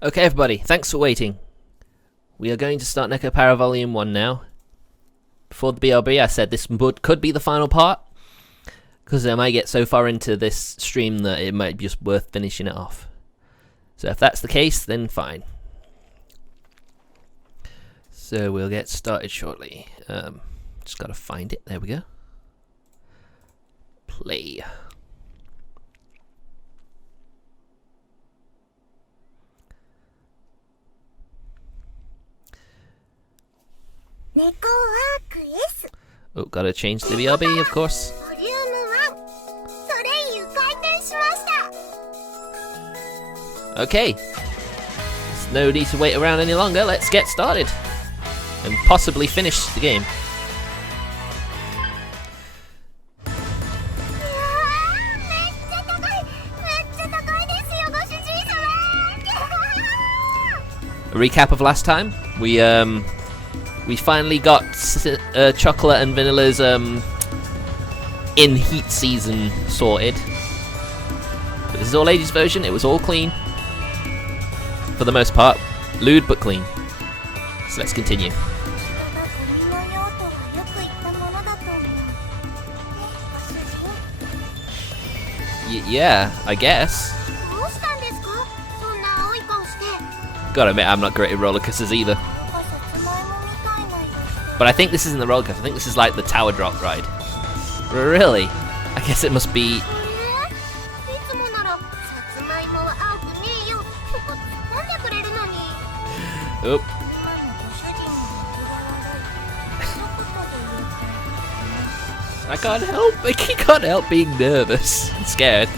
Okay everybody, thanks for waiting. We are going to start Nekopara Volume 1 now. Before the BRB I said this could be the final part, because I might get so far into this stream that it might be just worth finishing it off. So if that's the case, then fine. So we'll get started shortly. Just gotta find it, there we go. Play. Oh, gotta change the BRB, of course. Okay. There's no need to wait around any longer, let's get started. And possibly finish the game. A recap of last time. We finally got Chocola and Vanilla's in heat season sorted. But this is all ages version, it was all clean. For the most part. Lewd but clean. So let's continue. Yeah, I guess. Gotta admit, I'm not great at roller coasters either. But I think this isn't the roller coaster, I think this is like the tower drop ride. Really? I guess it must be... Oop. I can't help being nervous and scared.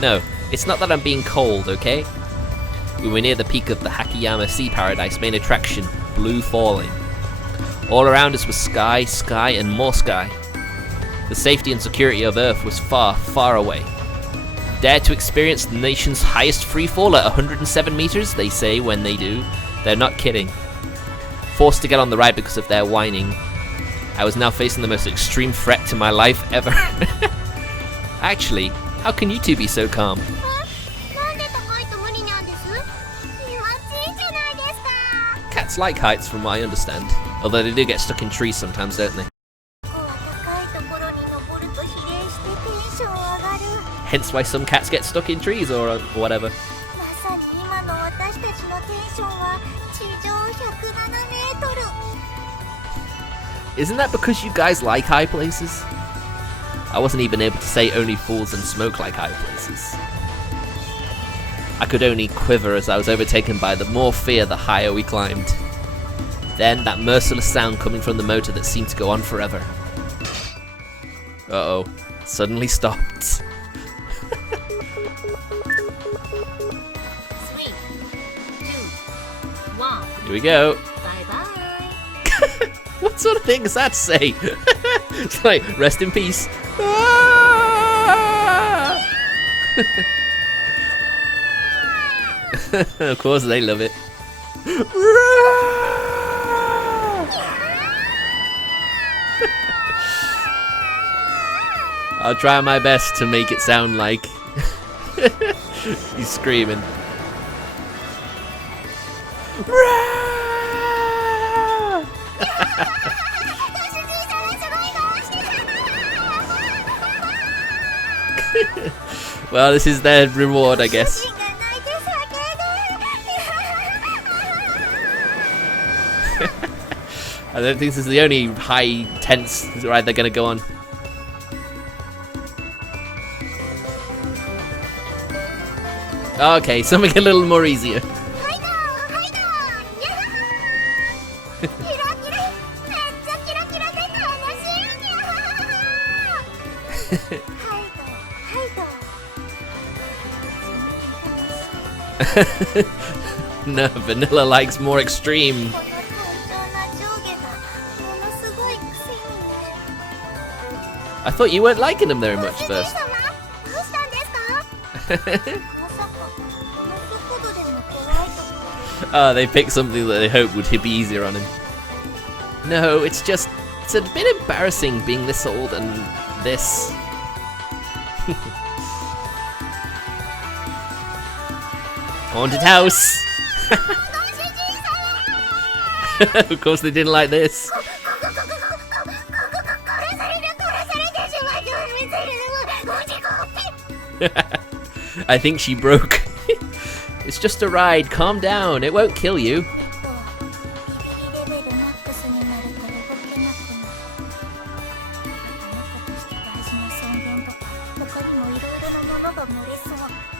No, it's not that I'm being cold, okay? We were near the peak of the Hakiyama Sea Paradise main attraction, Blue Falling. All around us was sky, sky, and more sky. The safety and security of Earth was far, far away. Dare to experience the nation's highest freefall at 107 meters, they say when they do. They're not kidding. Forced to get on the ride because of their whining, I was now facing the most extreme threat to my life ever. Actually, how can you two be so calm? Cats like heights from what I understand. Although they do get stuck in trees sometimes, don't they? Hence why some cats get stuck in trees or whatever. Isn't that because you guys like high places? I wasn't even able to say only fools and smoke like high places. I could only quiver as I was overtaken by the more fear the higher we climbed. Then that merciless sound coming from the motor that seemed to go on forever. Uh-oh. Suddenly stopped. 3, 2, 1. Here we go. Bye-bye. What sort of thing does that say? It's like, rest in peace. Ah! Of course they love it. I'll try my best to make it sound like he's screaming. Well, this is their reward, I guess. I don't think this is the only high tense ride they're gonna go on. Okay, something a little more easier. No, Vanilla likes more extreme. I thought you weren't liking them very much first. Oh, they picked something that they hoped would be easier on him. No, it's a bit embarrassing being this old and this. Haunted house! Of course they didn't like this. I think she broke. It's just a ride, calm down, it won't kill you.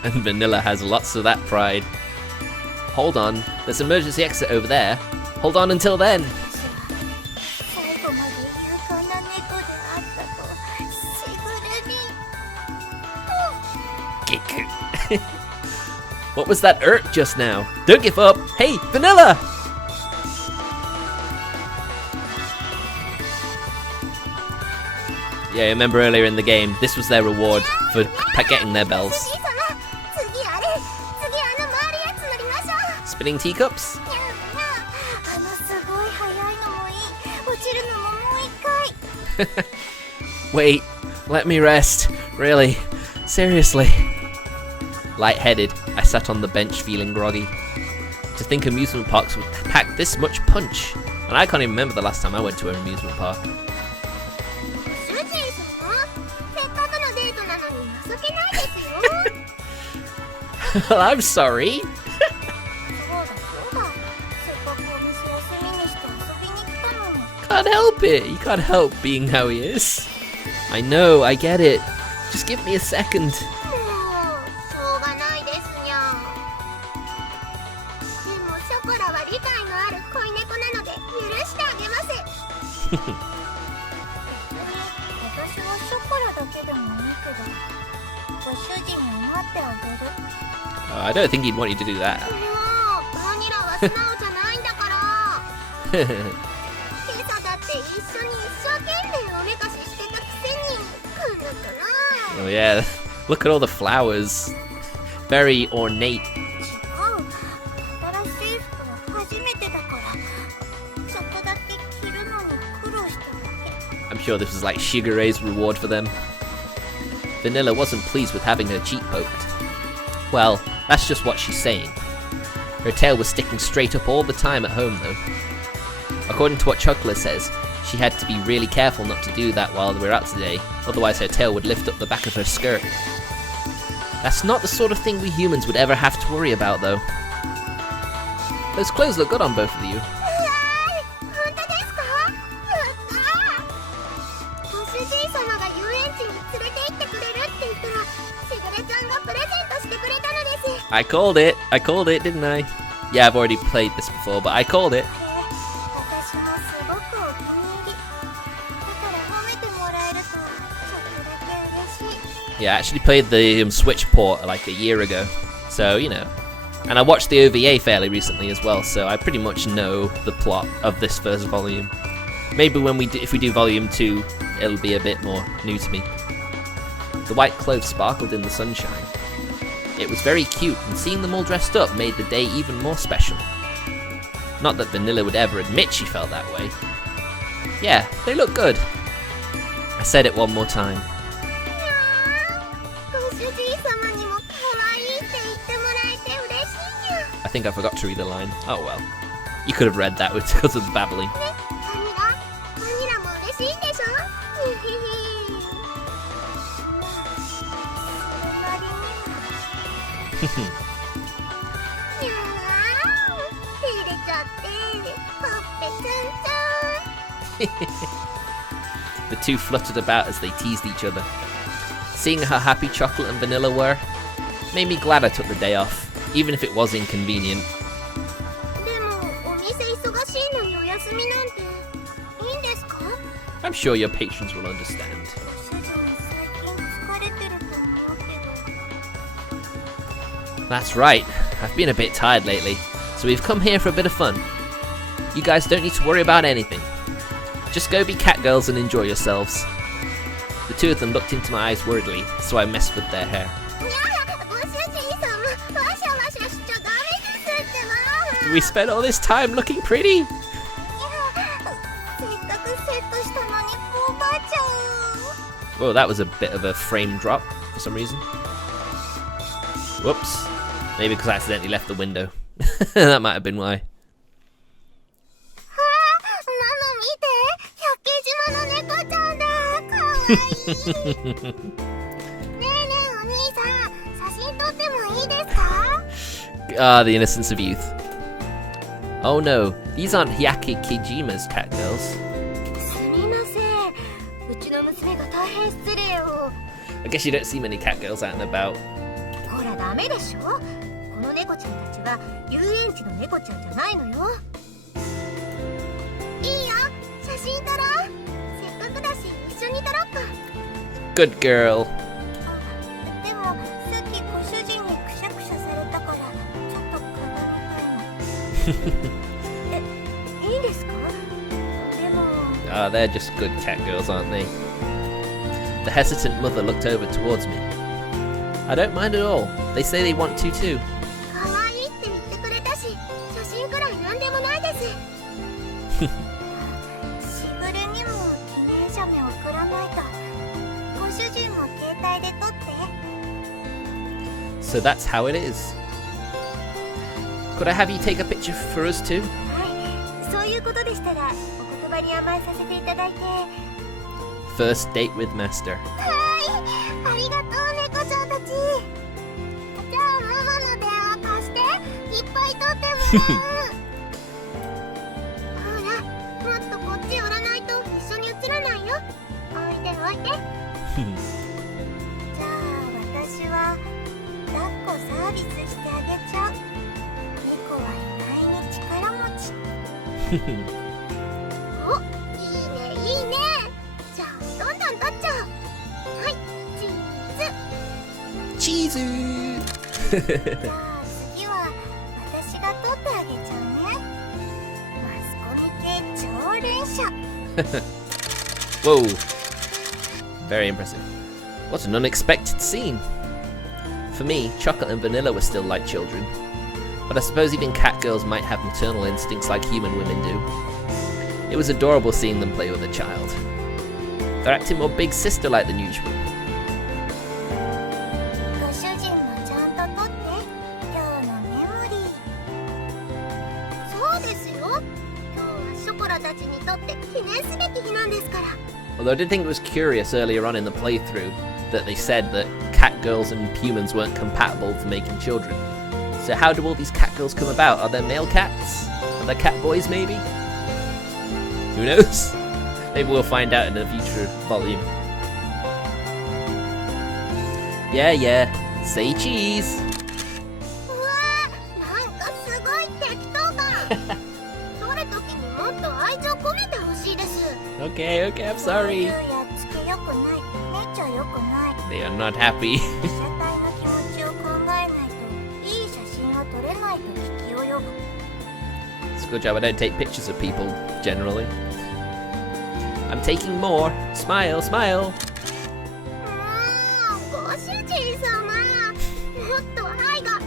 And Vanilla has lots of that pride. Hold on, there's an emergency exit over there. Hold on until then. What was that irk just now? Don't give up! Hey, Vanilla! Yeah, I remember earlier in the game, this was their reward for getting their bells. Spinning teacups? Wait, let me rest. Really? Seriously? Lightheaded, I sat on the bench feeling groggy. To think amusement parks would pack this much punch. And I can't even remember the last time I went to an amusement park. Well, I'm sorry. Can't help it. You can't help being how he is. I know, I get it. Just give me a second. I don't think he'd want you to do that. Oh yeah, look at all the flowers. Very ornate. I'm sure this was like Shigure's reward for them. Vanilla wasn't pleased with having her cheek poked. Well, that's just what she's saying. Her tail was sticking straight up all the time at home though. According to what Chocola says, she had to be really careful not to do that while we were out today, otherwise her tail would lift up the back of her skirt. That's not the sort of thing we humans would ever have to worry about though. Those clothes look good on both of you. I called it, didn't I? Yeah, I've already played this before, but I called it. Yeah, I actually played the Switch port like a year ago, so you know. And I watched the OVA fairly recently as well, so I pretty much know the plot of this first volume. Maybe when if we do volume 2, it'll be a bit more new to me. The white clothes sparkled in the sunshine. It was very cute, and seeing them all dressed up made the day even more special. Not that Vanilla would ever admit she felt that way. Yeah, they look good. I said it one more time. I think I forgot to read a line. Oh well. You could have read that because of the babbling. The two fluttered about as they teased each other. Seeing how happy Chocolate and Vanilla were made me glad I took the day off, even if it was inconvenient. I'm sure your patrons will understand. That's right, I've been a bit tired lately, so we've come here for a bit of fun. You guys don't need to worry about anything. Just go be catgirls and enjoy yourselves. The two of them looked into my eyes worriedly, so I messed with their hair. We spent all this time looking pretty? Whoa, that was a bit of a frame drop for some reason. Whoops. Maybe because I accidentally left the window. That might have been why. ママ見て、百景島の猫ちゃんだ。かわいい。ねえねえお兄さん、写真撮ってもいいですか？ Ah, the innocence of youth. Oh no, these aren't Hyaki Kijima's cat girls. すみません。うちの娘が大変失礼を。 I guess you don't see many cat girls out and about. ほらダメでしょ。この猫ちゃんたちは遊園地の猫ちゃんじゃないのよ。いいよ、写真撮ろう。せっかくだし一緒に撮ろうか。 Good girl. でもさっきご主人にくしゃくしゃされたからちょっと鏡たいの。いいですか？でも Ah, they're just good cat girls, aren't they? The hesitant mother looked over towards me. I don't mind at all. They say they want to too. 可愛いって言ってくれたし、写真くらいなんでもないです。しぐるにも記念写メ送らないと。ご主人も携帯で撮って。 So that's how it is. Could I have you take a picture for us too? はい、そういうことでしたらお言葉に甘えさせていただいて。 First date with master. はい、ありがとう猫ちゃんたち。じゃあママの電話貸して、いっぱい撮ってもらう。ほら、もっとこっち寄らないと一緒に写らないよ。おいでおいで。じゃあ私は抱っこサービスしてあげちゃう。猫は意外に力持ち。お、いいねいいね。じゃあどんどん撮っちゃう。はい、チーズ。 Cheesy! じゃあ次は私が撮ってあげちゃうね。マスコミ系超連射。 Whoa. Very impressive. What an unexpected scene. For me, Chocolate and Vanilla were still like children. But I suppose even cat girls might have maternal instincts like human women do. It was adorable seeing them play with a child. They're acting more big sister like than usual. ご主人もちゃんと撮って。今日のメモリー。そうですよ。今日はショコラたちにとって記念すべき日なんですから。 Although I did think it was curious earlier on in the playthrough that they said that cat girls and humans weren't compatible for making children. So how do all these cat girls come about? Are there male cats? Are there cat boys maybe? Who knows? Maybe we'll find out in a future volume. Yeah, say cheese. うわー、なんかすごい適当感。撮るときにもっと愛情込めてほしいです。 Okay, I'm そうい sorry. うやっつけよくない。めっちゃよくない。 They are not happy. 被写体の気持ちを考えないといい写真が撮れないと聞き及ぶ。 It's a good job I don't take pictures of people, generally. I'm taking more. Smile, smile. ご主人様、もっと愛が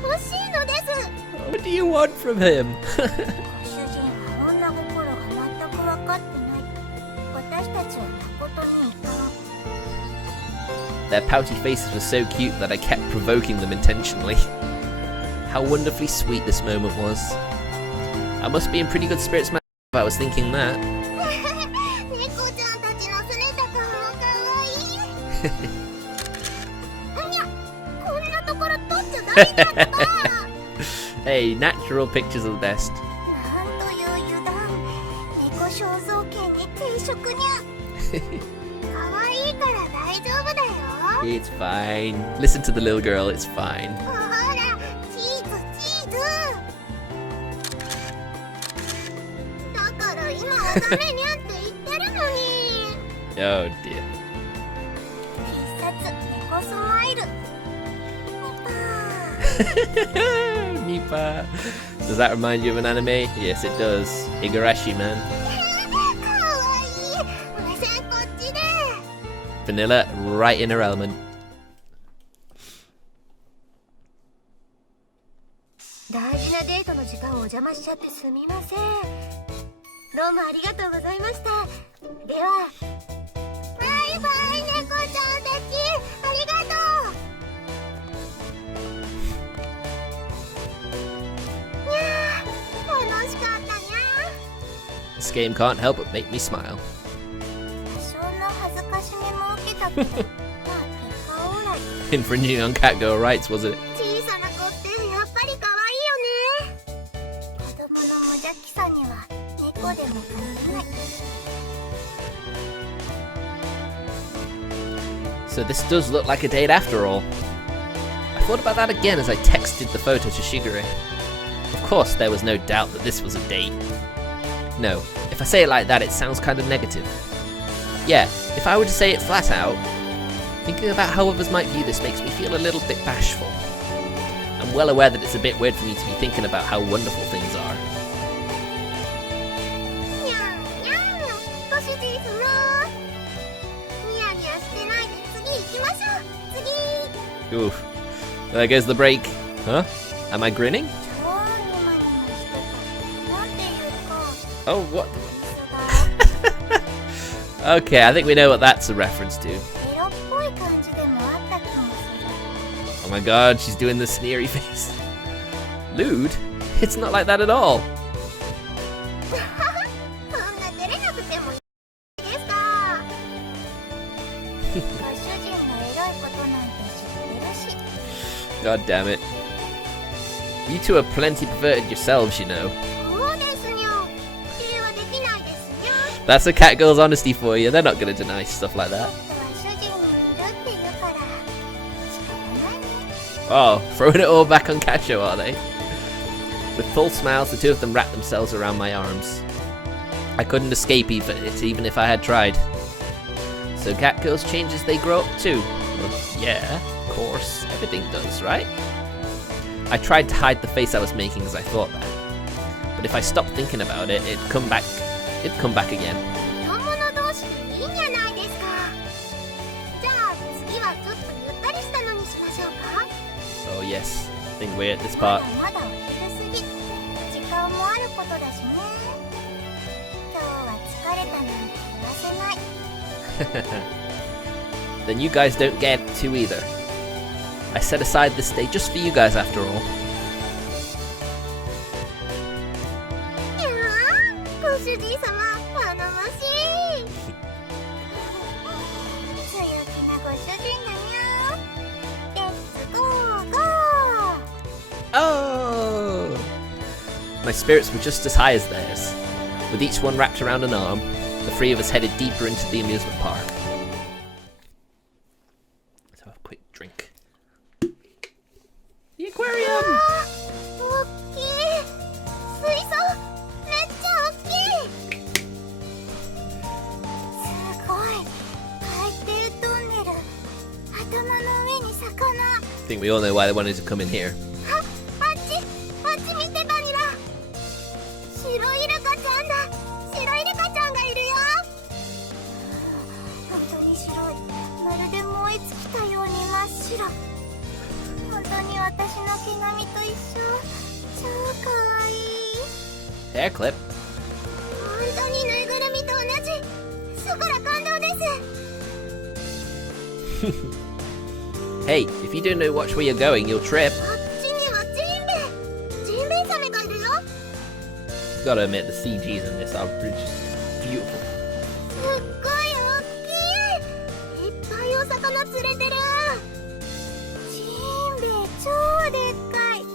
欲しいのです。 What do you want from him? ご主人は女心が全く分かってない。私たちは誠に遺憾。 Their pouty faces were so cute that I kept provoking them intentionally. How wonderfully sweet this moment was. I must be in pretty good spirits myself if I was thinking that. 猫ちゃんたちのすねた顔もかわいい。いや、こんなところ撮っちゃダメなんだ。 Hey, natural pictures are the best. なんという油断。猫肖像権に抵触にゃ。可愛いから大丈夫だよ。 It's fine. Listen to the little girl, it's fine. ほら、チーズ。だから今はダメにゃって言ってるのに。 Oh dear. 必殺猫スマイル。Nipa. Does that remind you of an anime? Yes, it does. Higurashi, man. かわいい。目線こっちで。 Vanilla, right in her element. 大事なデートの時間をお邪魔しちゃってすみません。どうもありがとうございました。では、バイバイ猫ちゃんたち、ありがとう。This game can't help but make me smile. 多少の恥ずかしめも受けたけど、まあ結果オーライ。 Infringing on Catgirl rights, was it? 小さな子ってやっぱり可愛いよね。子供の無邪気さには猫でも勝てない。 So this does look like a date after all. I thought about that again as I texted the photo to Shigure. Of course, there was no doubt that this was a date. No, if I say it like that, it sounds kind of negative. Yeah, if I were to say it flat out, thinking about how others might view this makes me feel a little bit bashful. I'm well aware that it's a bit weird for me to be thinking about how wonderful things are. にゃんにゃん、ご主人様。ニヤニヤしてないで次行きましょう。次。 Oof. There goes the break. Huh? Am I grinning? 超ニマニマしてた。なんていうか。 Oh, what? ですが。 Okay, I think we know what that's a reference to. エロっぽい感じでもあった気もする。 Oh my god, she's doing the sneery face. Lewd? It's not like that at all. そんな照れなくてもいいですか。ご主人のエロいことなんて知ってるし。 God damn it. You two are plenty perverted yourselves, you know. そうですよ。否定はできないですよ。 That's a Catgirl's honesty for you. They're not gonna deny stuff like that. は主人にいるって言うから仕方ないね。 Oh, throwing it all back on Kashou, are they? With full smiles, the two of them wrapped themselves around my arms. I couldn't escape even if I had tried. So catgirls change as they grow up too. Well, yeah, of course. Everything does, right? I tried to hide the face I was making as I thought that. But if I stopped thinking about it, it'd come back again. 本物同士でいいんじゃないですか。じゃあ次はちょっとゆったりしたのにしましょうか。 Oh yes, I think we're at this ま part. だまだお昼過ぎ。時間もあることだしね。今日は疲れたなんて言わせない。 Then you guys don't get to either. I set aside this day just for you guys after all. いやー、ご主人様頼もしい。強気なご主人だよ。レッツゴーゴー。 Oh! My spirits were just as high as theirs. With each one wrapped around an arm, the three of us headed deeper into the amusement park. Let's have a quick drink. The aquarium! おっきい。水槽めっちゃおっきい。すごい。海底トンネル。頭の上に魚。 I think we all know why they wanted to come in here. あっち見てバニラ。白イルカちゃんだ。白イルカちゃんがいるよ。本当に白い。まるで燃え尽きたように真っ白。本当に私の毛並みと一緒。超かわいい。 Hair clip. 本当にぬいぐるみと同じ。そこら感動です。 Hey, if you don't know which way you're going, you'll trip. あっちにはジンベエザメがいるよ。 Gotta admit, the CGs in this are just beautiful. すっごい大きい。いっぱいお魚釣れてる。ジンベエ超でっかい。こ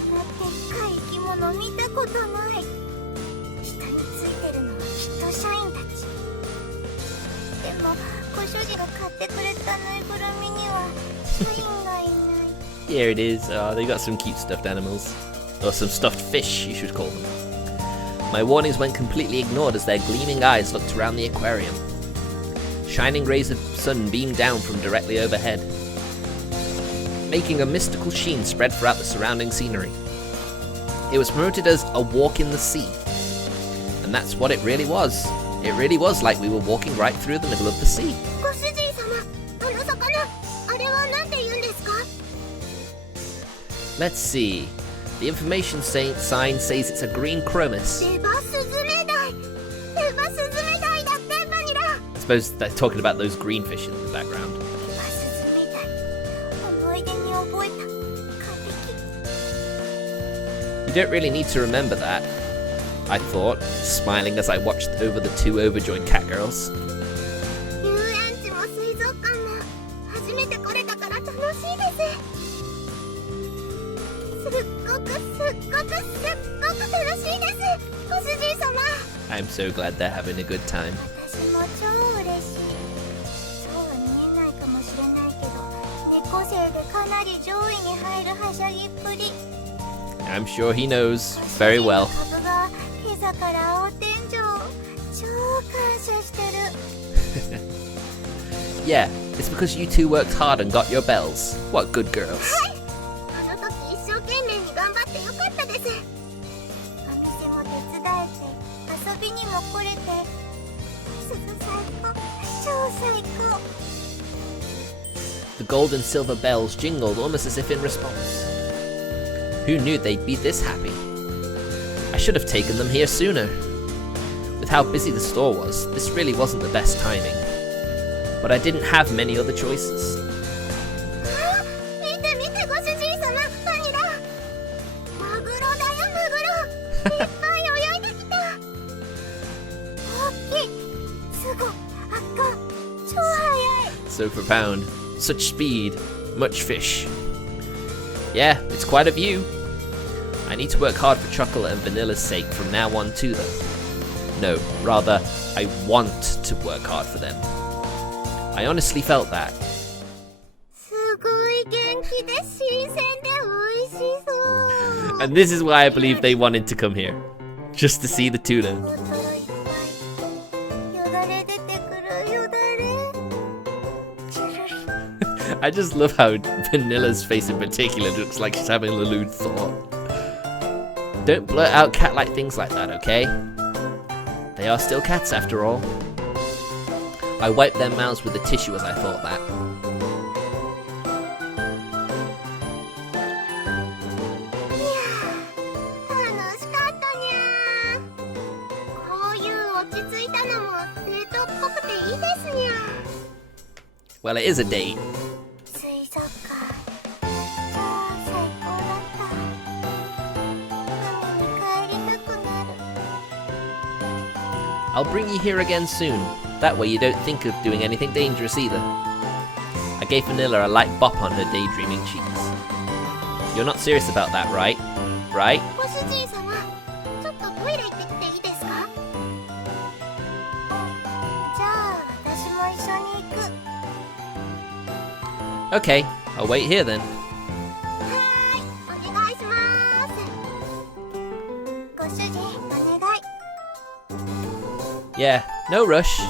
んなでっかい生き物見たことない。下についてるのはきっと社員たち。でもご主人が買ってくれたぬいぐるみには社員がいない。 Here it is. They got some cute stuffed animals. Or some stuffed fish, you should call them. My warnings went completely ignored as their gleaming eyes looked around the aquarium. Shining rays of sun beamed down from directly overhead, making a mystical sheen spread throughout the surrounding scenery. It was promoted as a walk in the sea, and that's what it really was. It really was like we were walking right through the middle of the sea. ご主人様、あの魚、あれはなんて言うんですか？ Let's see. The information sign says it's a green chromis. デバスズメダイ。デバスズメダイだってバニラ。 I suppose they're talking about those green fish in the background. デバスズメダイ。思い出に覚えた。完璧。 You don't really need to remember that. I thought, smiling as I watched over the two overjoyed cat girls. 遊園地も水族館も初めて来れたから楽しいです。すっごく楽しいです、ご主人様。 I'm so glad they're having a good time. 私も超嬉しい。そうは見えないかもしれないけど、猫背でかなり上位に入るはしゃぎっぷり。 I'm sure he knows very well. 株が今朝から青天井、超感謝してる。Yeah, it's because you two worked hard and got your bells. What good girls. あの時一生懸命に頑張ってよかったです。お店も手伝えて、遊びにも来れて、最高、超最高。 The gold and silver bells jingled almost as if in response. Who knew they'd be this happy? I should have taken them here sooner. With how busy the store was, this really wasn't the best timing. But I didn't have many other choices. 見て見てご主人様、バニラ。マグロだよ、マグロ。いっぱい泳いできた。大きい。すごい。圧巻。超速い。 So profound. Such speed. Much fish. Yeah, it's quite a view. I need to work hard for Chocola and Vanilla's sake from now on too, though. No, rather, I want to work hard for them. I honestly felt that. すごい元気で新鮮で美味しそう。 And this is why I believe they wanted to come here. Just to see the tuna. よだれ出てくる、よだれ。チュルリ。 I just love how Vanilla's face in particular looks like she's having a lewd thought. Don't blurt out cat-like things like that, okay? They are still cats after all. I wiped their mouths with a tissue as I thought that. 楽しかったにゃー。こういう落ち着いたのもデートっぽくていいですにゃ。 Well, it is a date. 水族館、超最高だった。海に帰りたくなる。 I'll bring you here again soon. That way you don't think of doing anything dangerous either. I gave Vanilla a light bop on her daydreaming cheeks. You're not serious about that, right? Right? ご主人様、ちょっとトイレ行ってきていいですか？じゃあ、私も一緒に行く。 Okay, I'll wait here then. はーい、お願いします。ご主人、お願い。 Yeah, no rush.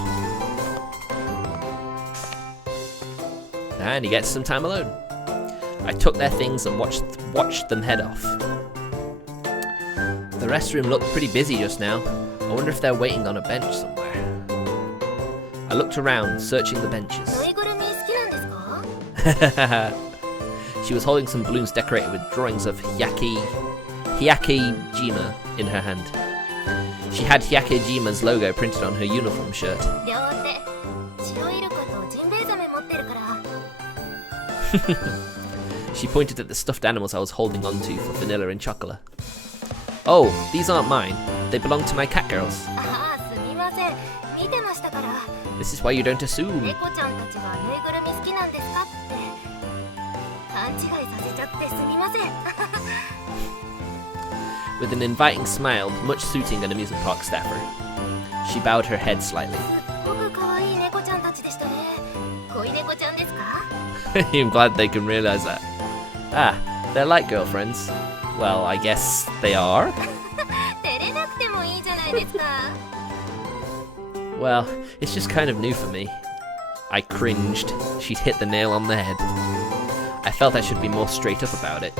And he gets some time alone. I took their things and watched them head off. The restroom looked pretty busy just now. I wonder if they're waiting on a bench somewhere. I looked around, searching the benches. ぬいぐるみ好きなんですか？ She was holding some balloons decorated with drawings of Hyakeijima in her hand. She had Hyakeijima's logo printed on her uniform shirt. 両手、白イルカとジンベエザメ持ってるから。 She pointed at the stuffed animals I was holding onto for Vanilla and Chocola. Oh, these aren't mine. They belong to my cat girls. ああ、すみません。見てましたから。 This is why you don't assume. 猫ちゃんたちがぬいぐるみ好きなんですかって勘違いさせちゃってすみません。 With an inviting smile, much suiting an amusement park staffer. She bowed her head slightly. すっごく可愛い猫ちゃんたちでしたね。恋猫ちゃんですか？ I'm glad they can realize that. Ah, they're like girlfriends. Well, I guess they are. 照れなくてもいいじゃないですか。 Well, it's just kind of new for me. I cringed. She'd hit the nail on the head. I felt I should be more straight up about it.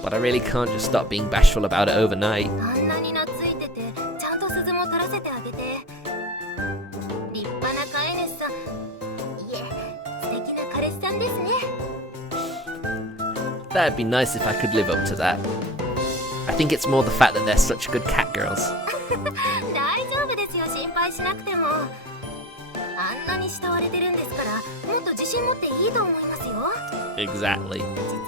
But I really can't just stop being bashful about it overnight. あんなに懐いてて、ちゃんと鈴も取らせてあげて。立派な飼い主さん。いえ、素敵な彼氏さんですね。 That'd be nice if I could live up to that. I think it's more the fact that they're such good cat girls. 大丈夫ですよ、心配しなくても。あんなに慕われてるんですから、もっと自信持っていいと思いますよ。 Exactly. 実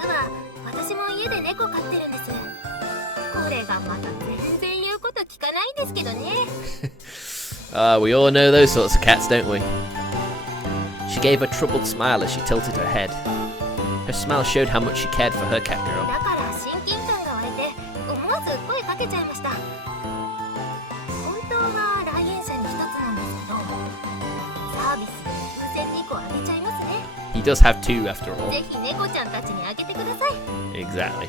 は私も家で猫飼ってるんです。これがまた全然言うこと聞かないんで We all know those sorts of cats, don't we? She gave a troubled smile as she tilted her head. Her smile showed how much she cared for her cat girl. だから親近感が湧いて思わず声かけちゃいました。本当は来園者に一つなんですけど、サービスで風船2個あげちゃいますね。He does have two after all. ぜひ猫ちゃんたちにあげてください。 Exactly.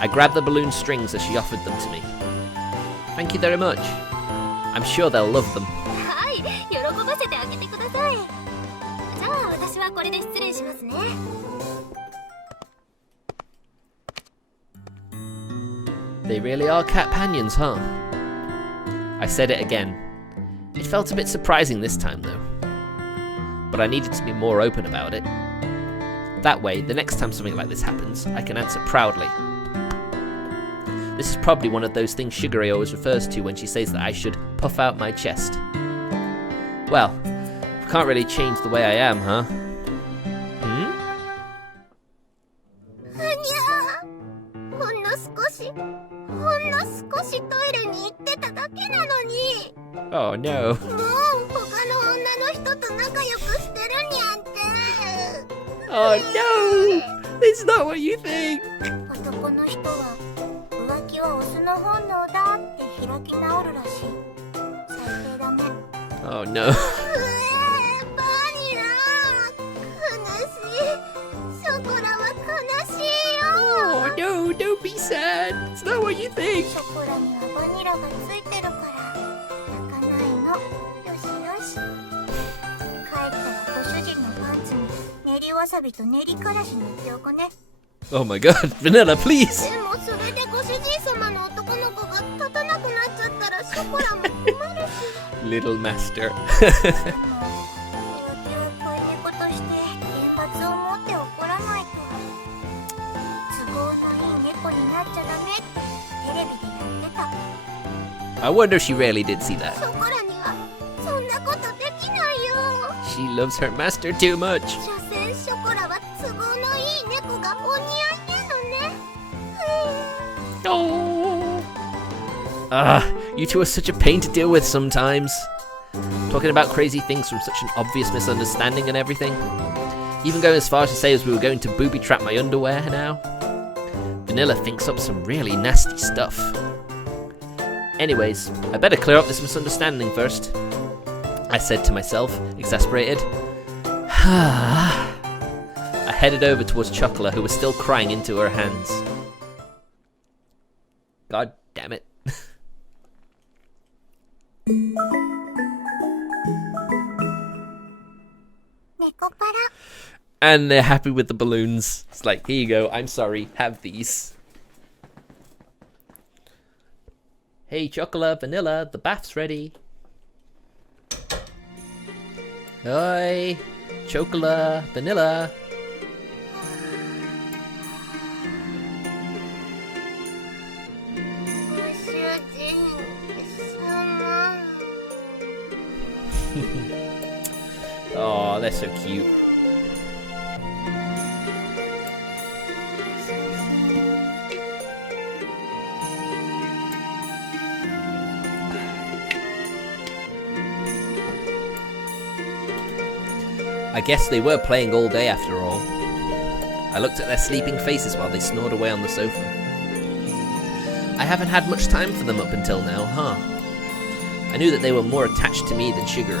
I grabbed the balloon strings as she offered them to me. Thank you very much. I'm sure they'll love them. はい、喜ばせてあげてください。じゃあ私はこれで失礼しますね。They really are cat panions, huh? I said it again. It felt a bit surprising this time, though. But I needed to be more open about it. That way, the next time something like this happens, I can answer proudly. This is probably one of those things Shigure always refers to when she says that I should puff out my chest. Well, I can't really change the way I am, huh? にゃー、ほんの少しトイレに行ってただけなのに。 Oh no. もう他の女の人と仲良くしてるにゃんて。 Oh no! It's not what you think! 男の人は浮気はオスの本能だって開き直るらしい。最低だね。 Oh no. バニラ悲しい。ショコラは悲しいよ。 Oh no, don't be sad. It's not what you think. ショコラにはバニラがついてるから泣かないの。よしよし。帰ったらご主人のパンツに練りわさびと練りからし塗っておくね。 Oh my god, Vanilla, please! でもそれでご主人様の男の子が立たなくなっちゃったらショコラも困るし。Little master. でも迷惑飼い猫として厳罰を持って怒らないと。都合のいい猫になっちゃダメってテレビでやってた。 I wonder if she really did see that. ショコラにはそんなことできないよ。 She loves her master too much. 所詮ショコラは都合のいい猫がお似合いなのね。Oh. You two are such a pain to deal with sometimes. Talking about crazy things from such an obvious misunderstanding and everything. Even going as far as to say as we were going to booby trap my underwear now. Vanilla thinks up some really nasty stuff. Anyways, I better clear up this misunderstanding first, I said to myself, exasperated. I headed over towards Chocola, who was still crying into her hands. God damn it. Nekopara. And they're happy with the balloons. It's like, here you go, I'm sorry, have these. Hey, Chocola, Vanilla, the bath's ready. Oi, Chocola, Vanilla. Oh, they're so cute. I guess they were playing all day after all. I looked at their sleeping faces while they snored away on the sofa. I haven't had much time for them up until now, huh? I knew that they were more attached to me than Shigure,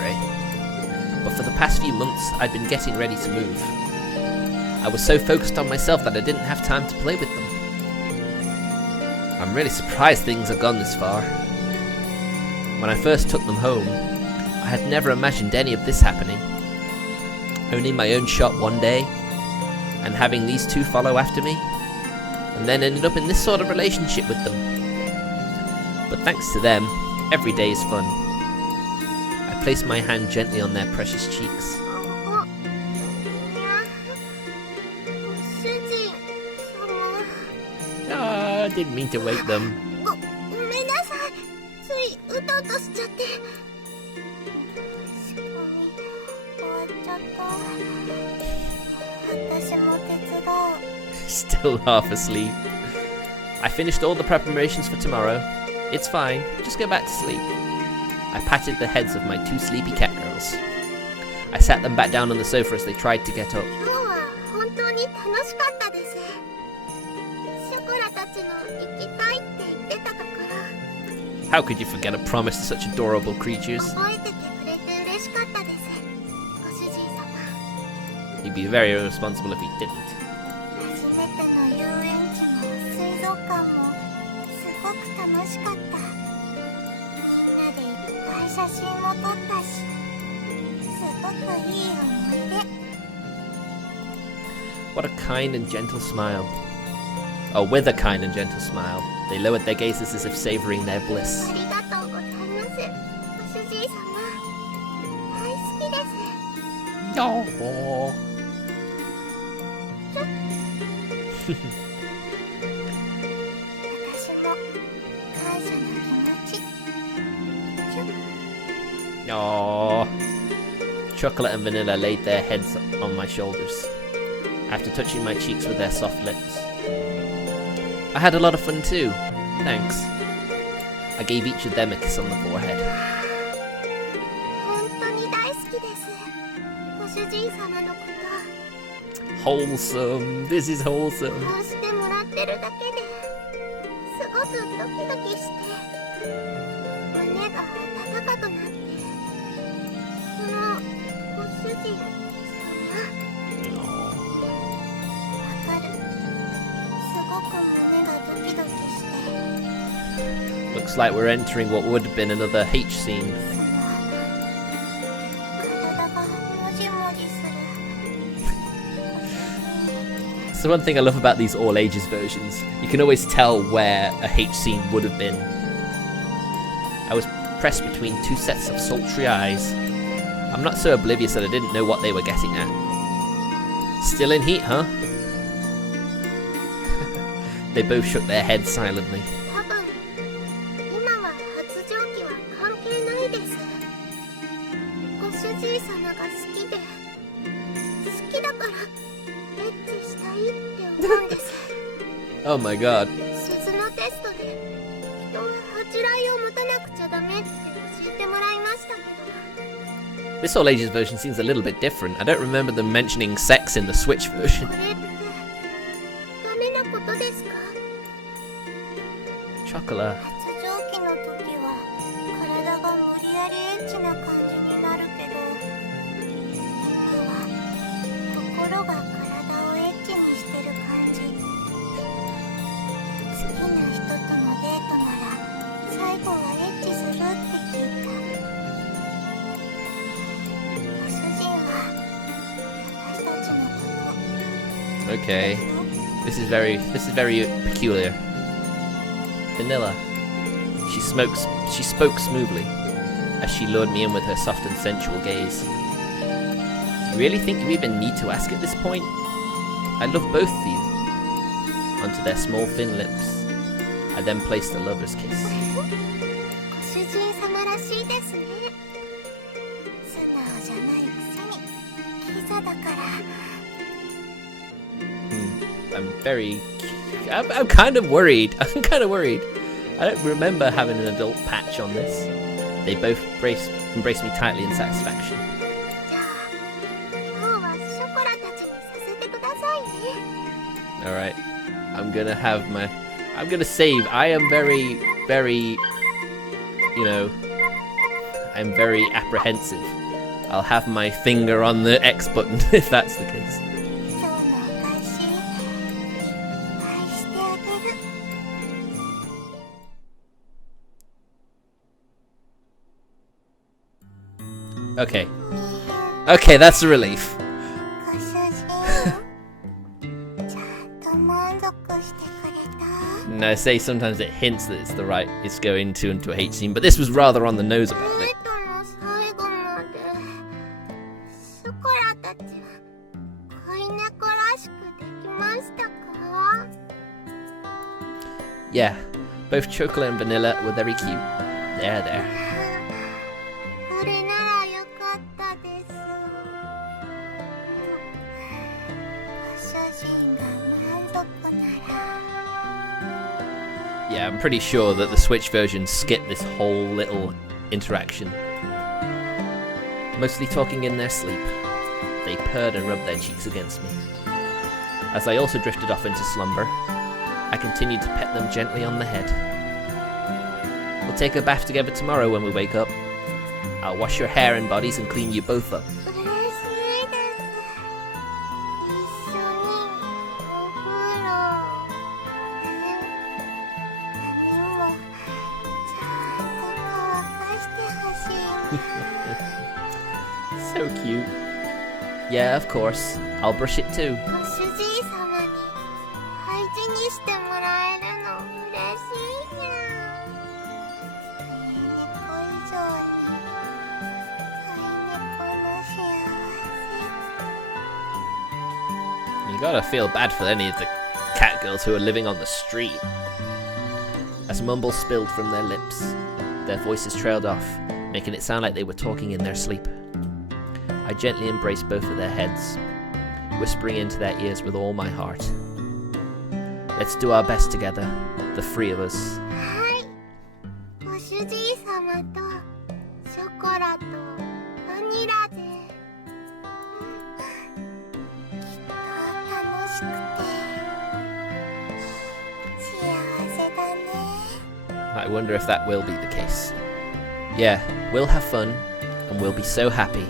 but for the past few months I'd been getting ready to move. I was so focused on myself that I didn't have time to play with them. I'm really surprised things have gone this far. When I first took them home, I had never imagined any of this happening. Owning my own shop one day, and having these two follow after me, and then ended up in this sort of relationship with them. But thanks to them, every day is fun. I placed my hand gently on their precious cheeks. Ah, I didn't mean to wake them. Still half asleep. I finished all the preparations for tomorrow. It's fine, just go back to sleep. I patted the heads of my 2 sleepy cat girls. I sat them back down on the sofa as they tried to get up. 今日は本当に楽しかったです。ショコラたちの行きたいって言ってたところ。 How could you forget a promise to such adorable creatures? 覚えててくれて嬉しかったです。ご主人様。 You'd be very irresponsible if you didn't. 初めての遊園地も水族館もすごく楽しかった。みんなでいっぱい写真も撮ったし、すごくいい思い出。 What a kind and gentle smile. Oh, with a kind and gentle smile, they lowered their gazes as if savoring their bliss. ありがとうございます。ご主人様、大好きです。 Oh. 私も感謝の気持ち。 Aww. Chocolate and Vanilla laid their heads on my shoulders, after touching my cheeks with their soft lips. I had a lot of fun too. Thanks. I gave each of them a kiss on the forehead. 本当に大好きです。ご主人様のこと。 Wholesome. This is wholesome. こうしてもらってるだけですごくドキドキして胸が温かくなって、そのご主人様。 わかる。すごく胸がドキドキして。 Looks like we're entering what would have been another H scene. 体がもじもじする。 So one thing I love about these all ages versions, you can always tell where a H scene would have been. I was pressed between 2 sets of sultry eyes. I'm not so oblivious that I didn't know what they were getting at. Still in heat, huh? They both shook their heads silently. 多分今は発情期は関係ないです。ご主人様が好きで、好きだからエッチしたいって思うんです。 Oh my god. 鈴のテストで人は恥じらいを持たなくちゃダメって教えてもらいましたけど。 This all ages version seems a little bit different. I don't remember them mentioning sex in the Switch version. これってダメなことですか？ Chocola. 発情期の時は体が無理やりエッチな感じになるけど、今は心が体をエッチにしてる感じ。好きな人とのデートなら最後はエッチするって聞いた。ご主人は私たちのこと。 Okay. This is very peculiar. Vanilla. She spoke smoothly as she lured me in with her soft and sensual gaze. Do you really think you even need to ask at this point? I love both of you. Onto their small thin lips, I then placed a lover's kiss. ご主人様らしいですね。素直じゃないくせにキザだから。 I'm kind of worried. I'm kind of worried. I don't remember having an adult patch on this. They both embraced me tightly in satisfaction. じゃあ今日はショコラたちにさせてくださいね。 Alright. I'm gonna save. I am very, I'm very apprehensive. I'll have my finger on the X button if that's the case. 今日のお返しいっぱいしてあげる。 Okay. Okay, that's a relief. ご主人ちゃんと満足してくれた？ No, say sometimes it hints that it's going into a H scene, but this was rather on the nose about デ it. ートの最後までショコラたちは飼い猫らしくできましたか？ Yeah, both Chocola and Vanilla were very cute. There. それならよかったです。ご主人が満足なら。 Yeah, I'm pretty sure that the Switch version skipped this whole little interaction. Mostly talking in their sleep, they purred and rubbed their cheeks against me. As I also drifted off into slumber, I continued to pet them gently on the head. We'll take a bath together tomorrow when we wake up. I'll wash your hair and bodies and clean you both up. 嬉しいです。一緒にお風呂。でもちゃんと乾かしてほしいな。 So cute. Yeah, of course. I'll brush it too. ご主人様に大事にしてもらえるの嬉しいにゃ。猫以上に飼い猫の幸せ。 You gotta feel bad for any of the cat girls who are living on the street. As mumbles spilled from their lips, their voices trailed off, making it sound like they were talking in their sleep. I gently embraced both of their heads, whispering into their ears with all my heart. Let's do our best together, the three of us. はい。ご主人様とショコラとバニラで。きっと楽しくて幸せだね。 I wonder if that will be the case. Yeah, we'll have fun, and we'll be so happy.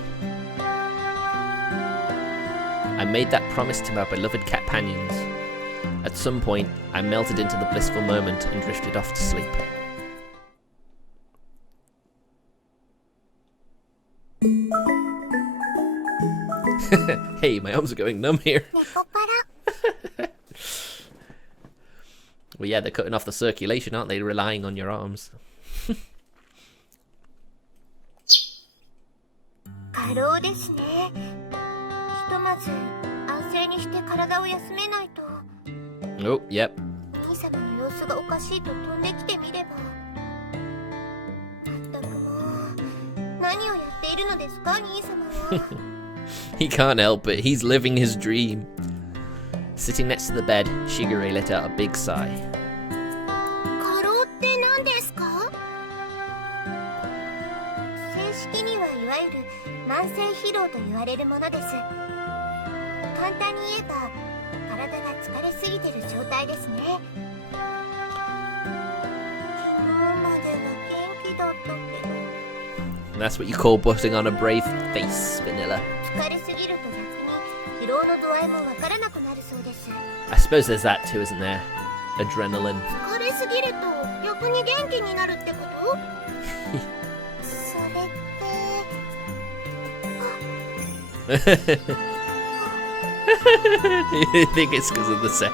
I made that promise to my beloved cat companions. At some point, I melted into the blissful moment and drifted off to sleep. Hey, my arms are going numb here. Nekopara. Well, yeah, they're cutting off the circulation, aren't they? Relying on your arms. 過労ですね。ひとまず安静にして体を休めないと。 Oh, yep. 兄様の様子がおかしいと飛んできてみれば。まったくもう何をやっているのですか、兄様は。He can't help it. He's living his dream. Sitting next to the bed, Shigure let out a big sigh. 過労って何ですか？正式にはいわゆる慢性疲労と言われるものです。簡単に言えば体が疲れすぎてる状態ですね。昨日までは元気だったけど。 That's what you call putting on a brave face, Vanilla. 疲れすぎると逆に疲労の度合いもわからなくなるそうです。 I suppose there's that too, isn't there? Adrenaline. 疲れすぎると逆に元気になるってこと？それって。 You think it's because of the sex?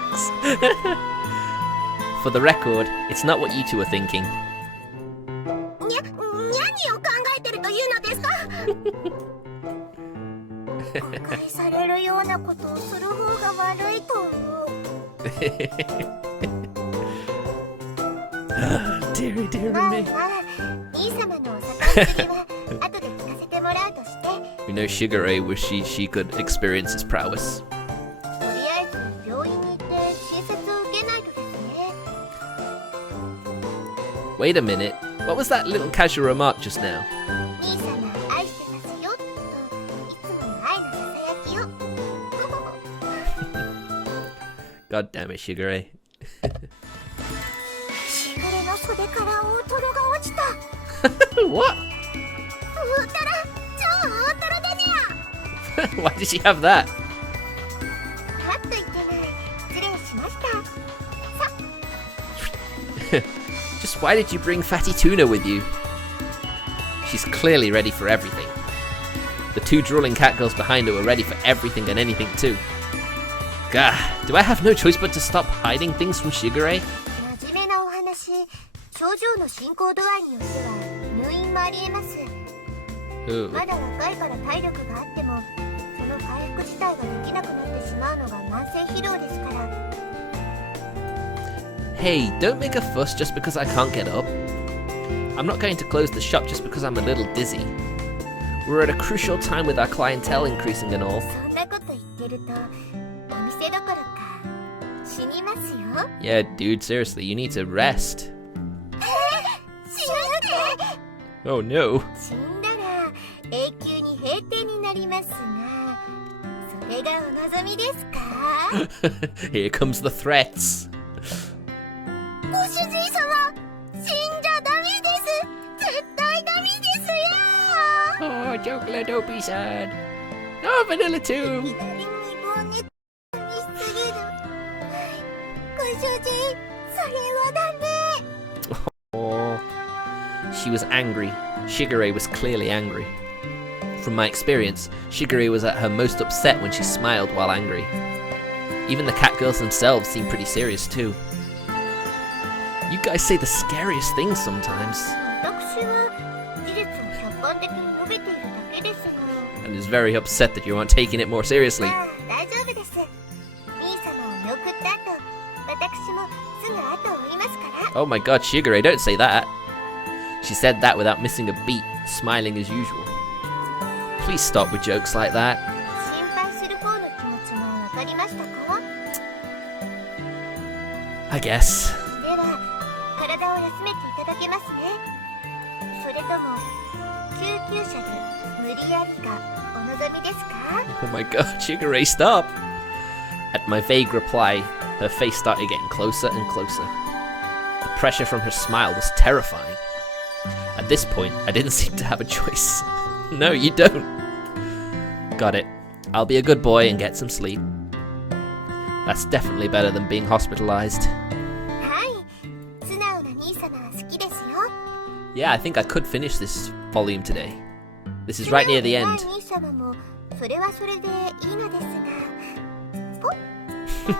For the record, it's not what you two are thinking. 何を考えてるというのですか？誤解されるようなことをする方が悪いと思う。Deary, deary まあ me. まあ、兄様のお酒作りは後で聞かせてもらうとして。 We know Shigure wished she could experience his prowess. とりあえず病院に行って診察を受けないとですね。 Wait a minute. What was that little casual remark just now? 兄様愛してますよといつもの愛のささやきを。 God damn it, Shigure. しぐれの袖から大トロが落ちた。 What? 大トロ、超大トロだにゃ。 Why did she have that? はっと言ってない。失礼しました。さ、 Just why did you bring Fatty Tuna with you? She's clearly ready for everything. The two drooling cat girls behind her were ready for everything and anything too. Gah, do I have no choice but to stop hiding things from Shigure? 真面目なお話。症状の進行度合いによっては入院もありえます。 Ooh. まだ若いから体力があっても、その回復自体ができなくなってしまうのが慢性疲労ですから。 Hey, don't make a fuss just because I can't get up. I'm not going to close the shop just because I'm a little dizzy. We're at a crucial time with our clientele increasing and all. そんなこと言ってると、お店どころか死にますよ。 Yeah, dude, seriously, you need to rest. 死ぬって？ Oh no. 死んだら永久に閉店になりますが、それがお望みですか？ Here comes the threats. ご主人様、死んじゃダメです。絶対ダメですよ。 Oh, Chocola, don't be sad. Oh, Vanilla too. いきなり未亡にしすぎる。ご主人、それはダメ。 Oh, she was angry. Shigure was clearly angry. From my experience, Shigure was at her most upset when she smiled while angry. Even the cat girls themselves seemed pretty serious too. You guys say the scariest things sometimes. 私は事実を客観的に述べているだけですが。 And is very upset that you aren't taking it more seriously. まあ、大丈夫です。兄様を見送った後、私もすぐ後を追いますから。 Oh my god, Shigure, don't say that. She said that without missing a beat, smiling as usual. Please stop with jokes like that. 心配する方の気持ちもわかりましたか？ I guess. では、体を休めていただけますね。それとも、救急車で無理やりかお望みですか？ Oh my god, Shigure, stop! At my vague reply, her face started getting closer and closer. The pressure from her smile was terrifying. At this point, I didn't seem to have a choice. No, you don't. Got it. I'll be a good boy and get some sleep. That's definitely better than being hospitalized. はい。素直な兄様は好きですよ。 Yeah, I think I could finish this volume today. This is right near the 素直 end. な兄様もそれはそれでいいのですが。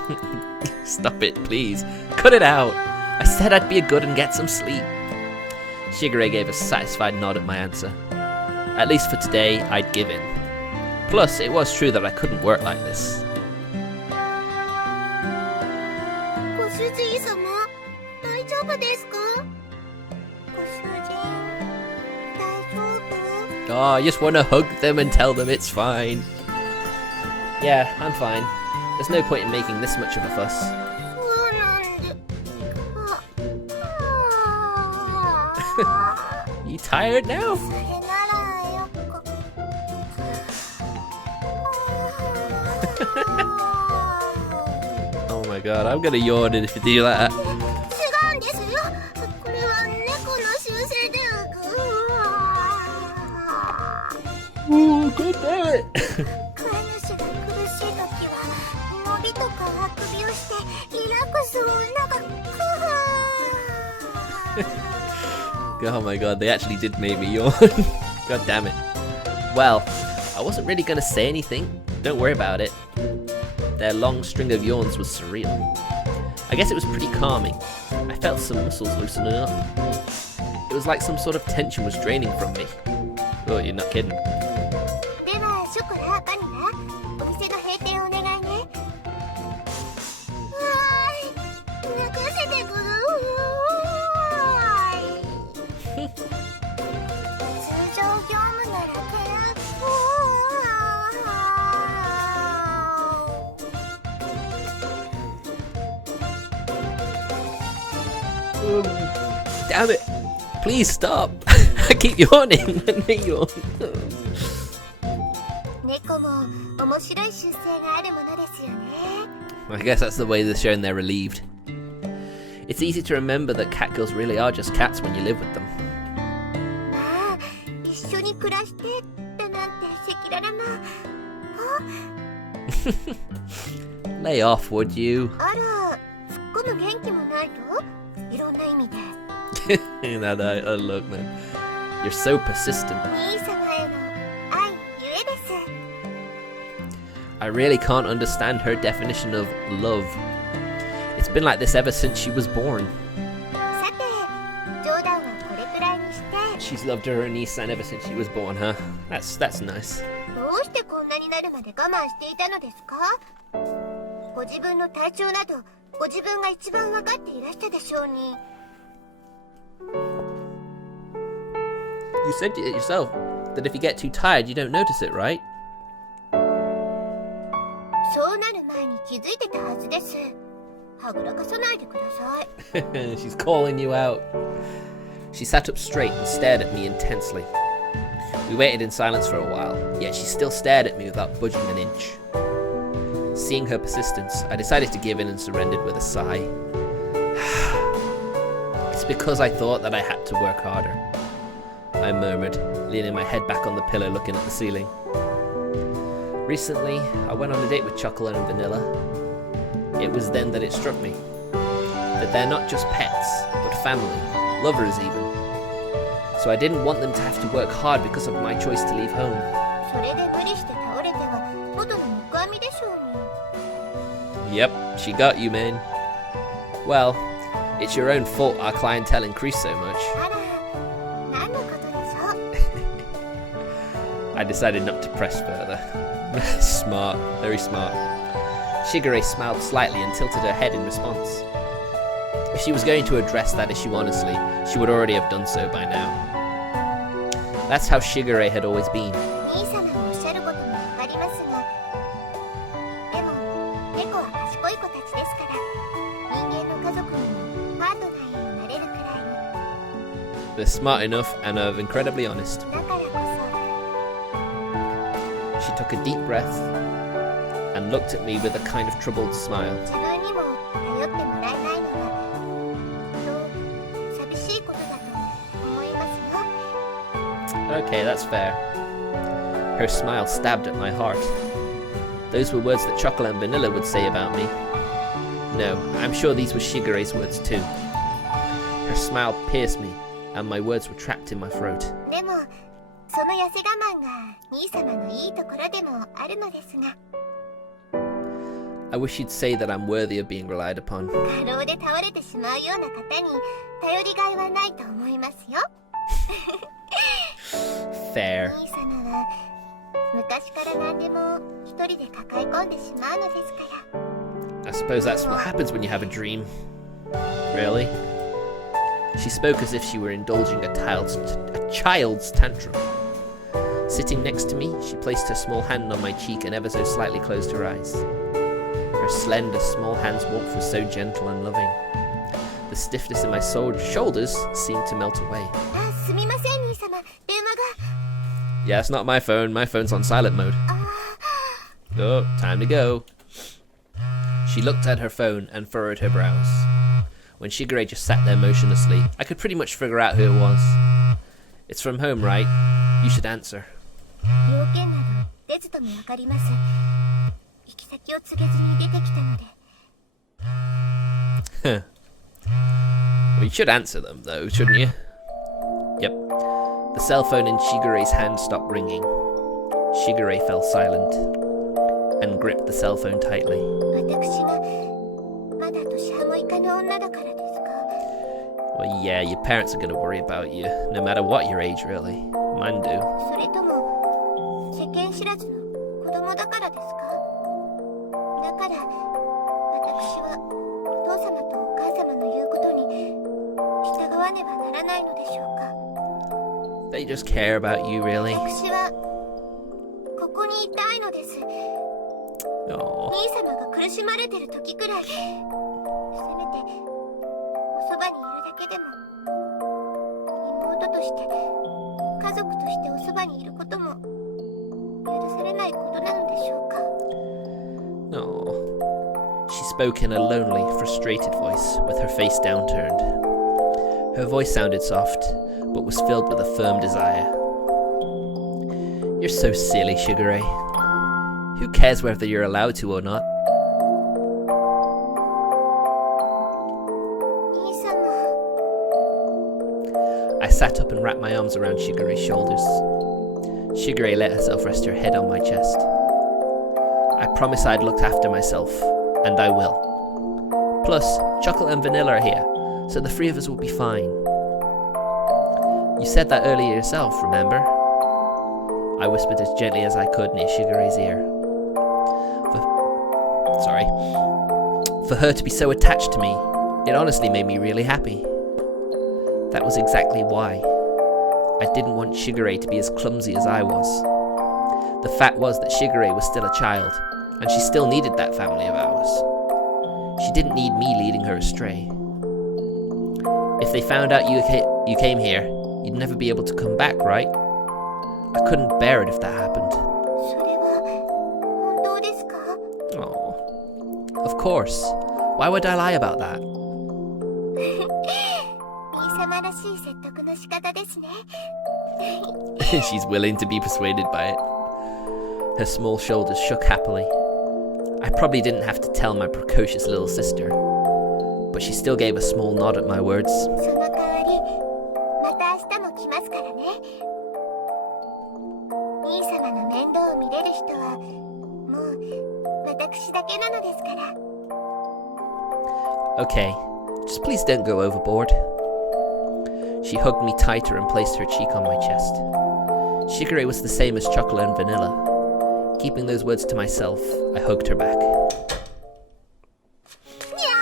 Stop it, please. Cut it out. I said I'd be good and get some sleep. Shigure gave a satisfied nod at my answer. At least for today, I'd give in. Plus, it was true that I couldn't work like this. ご主人様、大丈夫ですか？ご主人、大丈夫？ Oh, I just want to hug them and tell them it's fine. Yeah, I'm fine. There's no point in making this much of a fuss. そうなんで。You tired now? それならよく。Oh my god, I'm gonna yawn if you do that. 違うんですよ。これは猫の習性で。Ooh, god damn it! 飼い主が苦しいときは伸びとかあくびをしてリラックスをOh my god, they actually did make me yawn. God damn it. Well, I wasn't really gonna say anything. Don't worry about it. Their long string of yawns was surreal. I guess it was pretty calming. I felt some muscles loosening up. It was like some sort of tension was draining from me. Oh, you're not kidding. ではショコラ、バニラ、お店の閉店お願いね。わーい、泣かせてください。通常業務なら結構。 Damn it! Please stop! I keep yawning. Let me yawn. 猫も面白い習性があるものですよね。 I guess that's the way they're shown they're relieved. It's easy to remember that cat girls really are just cats when you live with them. まあ、一緒に暮らしてだなんて赤裸々な。 Lay off, would you? あら、突っ込む元気もないといろんな意味で。 Oh, look, man. You're so persistent. 兄様への愛ゆえです。 I really can't understand her definition of love. It's been like this ever since she was born. さて、冗談はこれくらいにして、 She's loved her niece-san ever since she was born, huh? That's nice. どうしてこんなになるまで我慢していたのですか？ご自分の体調など、ご自分が一番わかっていらしたでしょうに。 You said it yourself that if you get too tired, you don't notice it, right? そうなる前に気づいてたはずです。はぐらかさないでください。 She's calling you out. She sat up straight and stared at me intensely. We waited in silence for a while, yet she still stared at me without budging an inch. Seeing her persistence, I decided to give in and surrendered with a sigh. It's because I thought that I had to work harder, I murmured, leaning my head back on the pillow looking at the ceiling. Recently, I went on a date with Chocola and Vanilla. It was then that it struck me that they're not just pets, but family, lovers even. So I didn't want them to have to work hard because of my choice to leave home. Yep, she got you, man. Well, it's your own fault our clientele increased so much. I decided not to press further. Smart, very smart. Shigure smiled slightly and tilted her head in response. If she was going to address that issue honestly, she would already have done so by now. That's how Shigure had always been. They're smart enough and are incredibly honest. She took a deep breath and looked at me with a kind of troubled smile. Okay, that's fair. Her smile stabbed at my heart. Those were words that Chocola and Vanilla would say about me. No, I'm sure these were Shigure's words too. Her smile pierced me, and my words were trapped in my throat. I wish you'd say that I'm worthy of being relied upon. Fair. I suppose that's what happens when you have a dream. Really? She spoke as if she were indulging a child's tantrum. Sitting next to me, she placed her small hand on my cheek and ever so slightly closed her eyes. Her slender, small hand's warmth was so gentle and loving. The stiffness in my shoulders seemed to melt away. Yeah, it's not my phone. My phone's on silent mode. Oh, time to go. She looked at her phone and furrowed her brows. When Shigure just sat there motionlessly, I could pretty much figure out who it was. It's from home, right? You should answer. Well, you should answer them, though, shouldn't you? Yep. The cell phone in Shigure's hand stopped ringing. Shigure fell silent and gripped the cell phone tightly. Well, yeah, your parents are going to worry about you, no matter what your age, really. Mine do. They just care about you, really. Oh. No. She spoke in a lonely, frustrated voice, with her face downturned. Her voice sounded soft, but was filled with a firm desire. You're so silly, Shigure. Who cares whether you're allowed to or not? I sat up and wrapped my arms around Shigure's shoulders. Shigure let herself rest her head on my chest. I promised I'd look after myself, and I will. Plus, Chocolate and Vanilla are here, so the three of us will be fine. You said that earlier yourself, remember? I whispered as gently as I could near Shigure's ear. For her to be so attached to me, it honestly made me really happy. That was exactly why. I didn't want Shigure to be as clumsy as I was. The fact was that Shigure was still a child, and she still needed that family of ours. She didn't need me leading her astray. If they found out you came here, you'd never be able to come back, right? I couldn't bear it if that happened. それは本当ですか？ Oh, of course. Why would I lie about that? 兄様らしい説得の仕方ですね。She's willing to be persuaded by it. Her small shoulders shook happily. I probably didn't have to tell my precocious little sister, but she still gave a small nod at my words. その代わり、また明日も来ますからね。兄様の面倒を見れる人は、もう私だけなのですから。Okay, just please don't go overboard. She hugged me tighter and placed her cheek on my chest. Shigure was the same as Chocola and Vanilla. Keeping those words to myself, I hugged her back. にゃ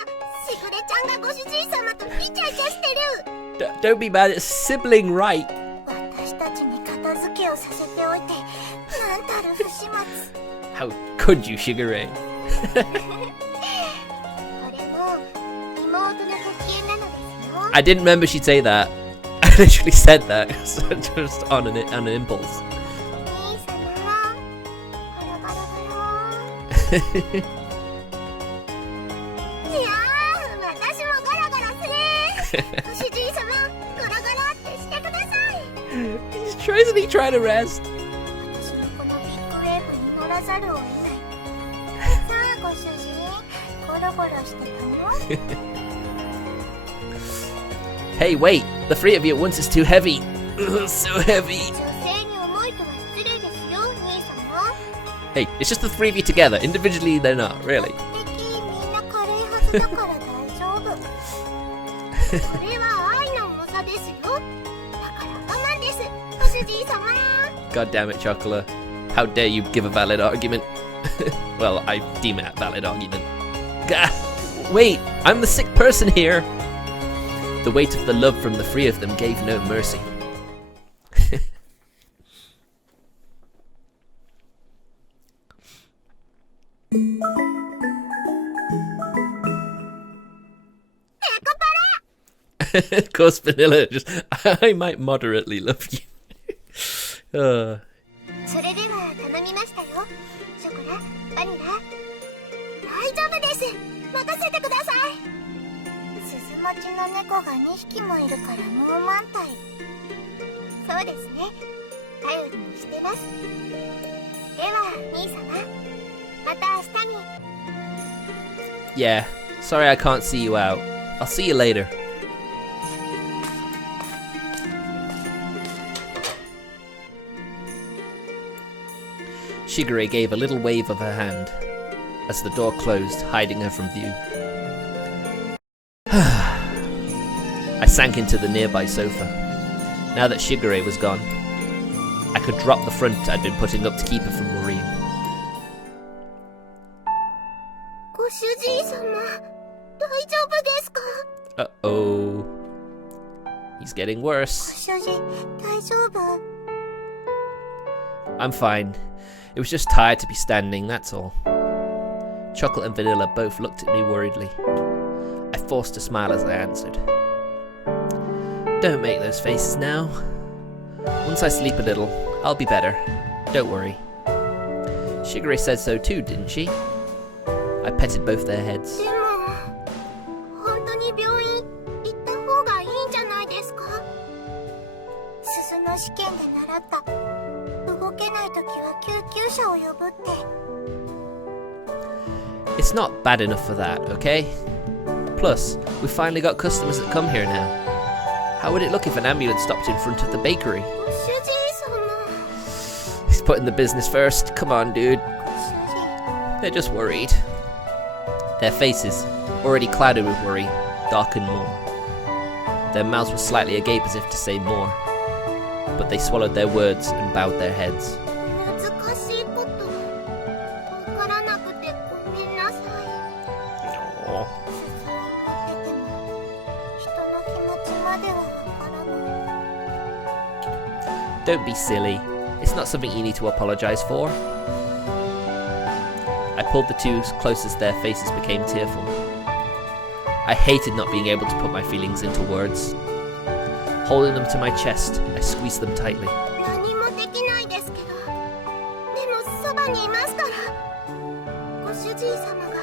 ー！しぐれちゃんがご主人様とイチャイチャしてる。Don't be mad, it's sibling right. 私たちに片付けをさせておいて、なんたる不始末。 How could you, Shigure? これも妹のご機嫌なのですよ。 I didn't remember she'd say that. I literally said that just on an impulse. 兄様、ゴロゴロゴロ。いやー、私もゴロゴロする。ご主人様、ゴロゴロってしてください。Isn't he trying to rest? 私もこのビッグウェーブに乗らざるを得ない。さあ、ご主人、ゴロゴロしてたの？ Hey, wait! The three of you at once is too heavy. So heavy. 女性に重いとは失礼ですよ、兄様。 Hey, it's just the three of you together. Individually, they're not, really. 敵、みんな軽いはずだから大丈夫。これは愛の重さですよ。だから我慢です、ご主人様。 God damn it, Chocola. How dare you give a valid argument? Well, I deem it a valid argument. Gah! Wait, I'm the sick person here. The weight of the love from the three of them gave no mercy. Of course, Vanilla. Just I might moderately love you. それでは頼みましたよ。ショコラ、バニラ。大丈夫です。任せてください。鈴持ちの猫が2匹もいるからもう満体。そうですね。頼りにしてます。では、兄様。また明日に。 Yeah, sorry I can't see you out. I'll see you later. Shigure gave a little wave of her hand as the door closed, hiding her from view. I sank into the nearby sofa. Now that Shigure was gone, I could drop the front I'd been putting up to keep her from worrying. ご主人様、大丈夫ですか？ Uh-oh. He's getting ご worse. 主人、大丈夫？ I'm fine. It was just tired to be standing, that's all. Chocolate and Vanilla both looked at me worriedly. I forced a smile as I answered. Don't make those faces now. Once I sleep a little, I'll be better. Don't worry. Shigure said so too, didn't she? I petted both their heads. でも、本当に病院行った方がいいんじゃないですか？鈴の試験で習った。動けないときは救急車を呼ぶって。It's not bad enough for that, okay? Plus, we've finally got customers that come here now. How would it look if an ambulance stopped in front of the bakery? ご主人様。 He's putting the business first. Come on, dude. ご主人。 They're just worried. Their faces, already clouded with worry, darkened more. Their mouths were slightly agape as if to say more. But they swallowed their words and bowed their heads. 難しいことわからなくてごめんなさい。 Oh. 鈴を持ってても人の気持ちまではわからない。 Don't be silly. It's not something you need to apologize for. I pulled the two close as their faces became tearful. I hated not being able to put my feelings into words. Holding them to my chest, I squeezed them tightly. 何もできないですけど、でもそばにいますから。ご主人様が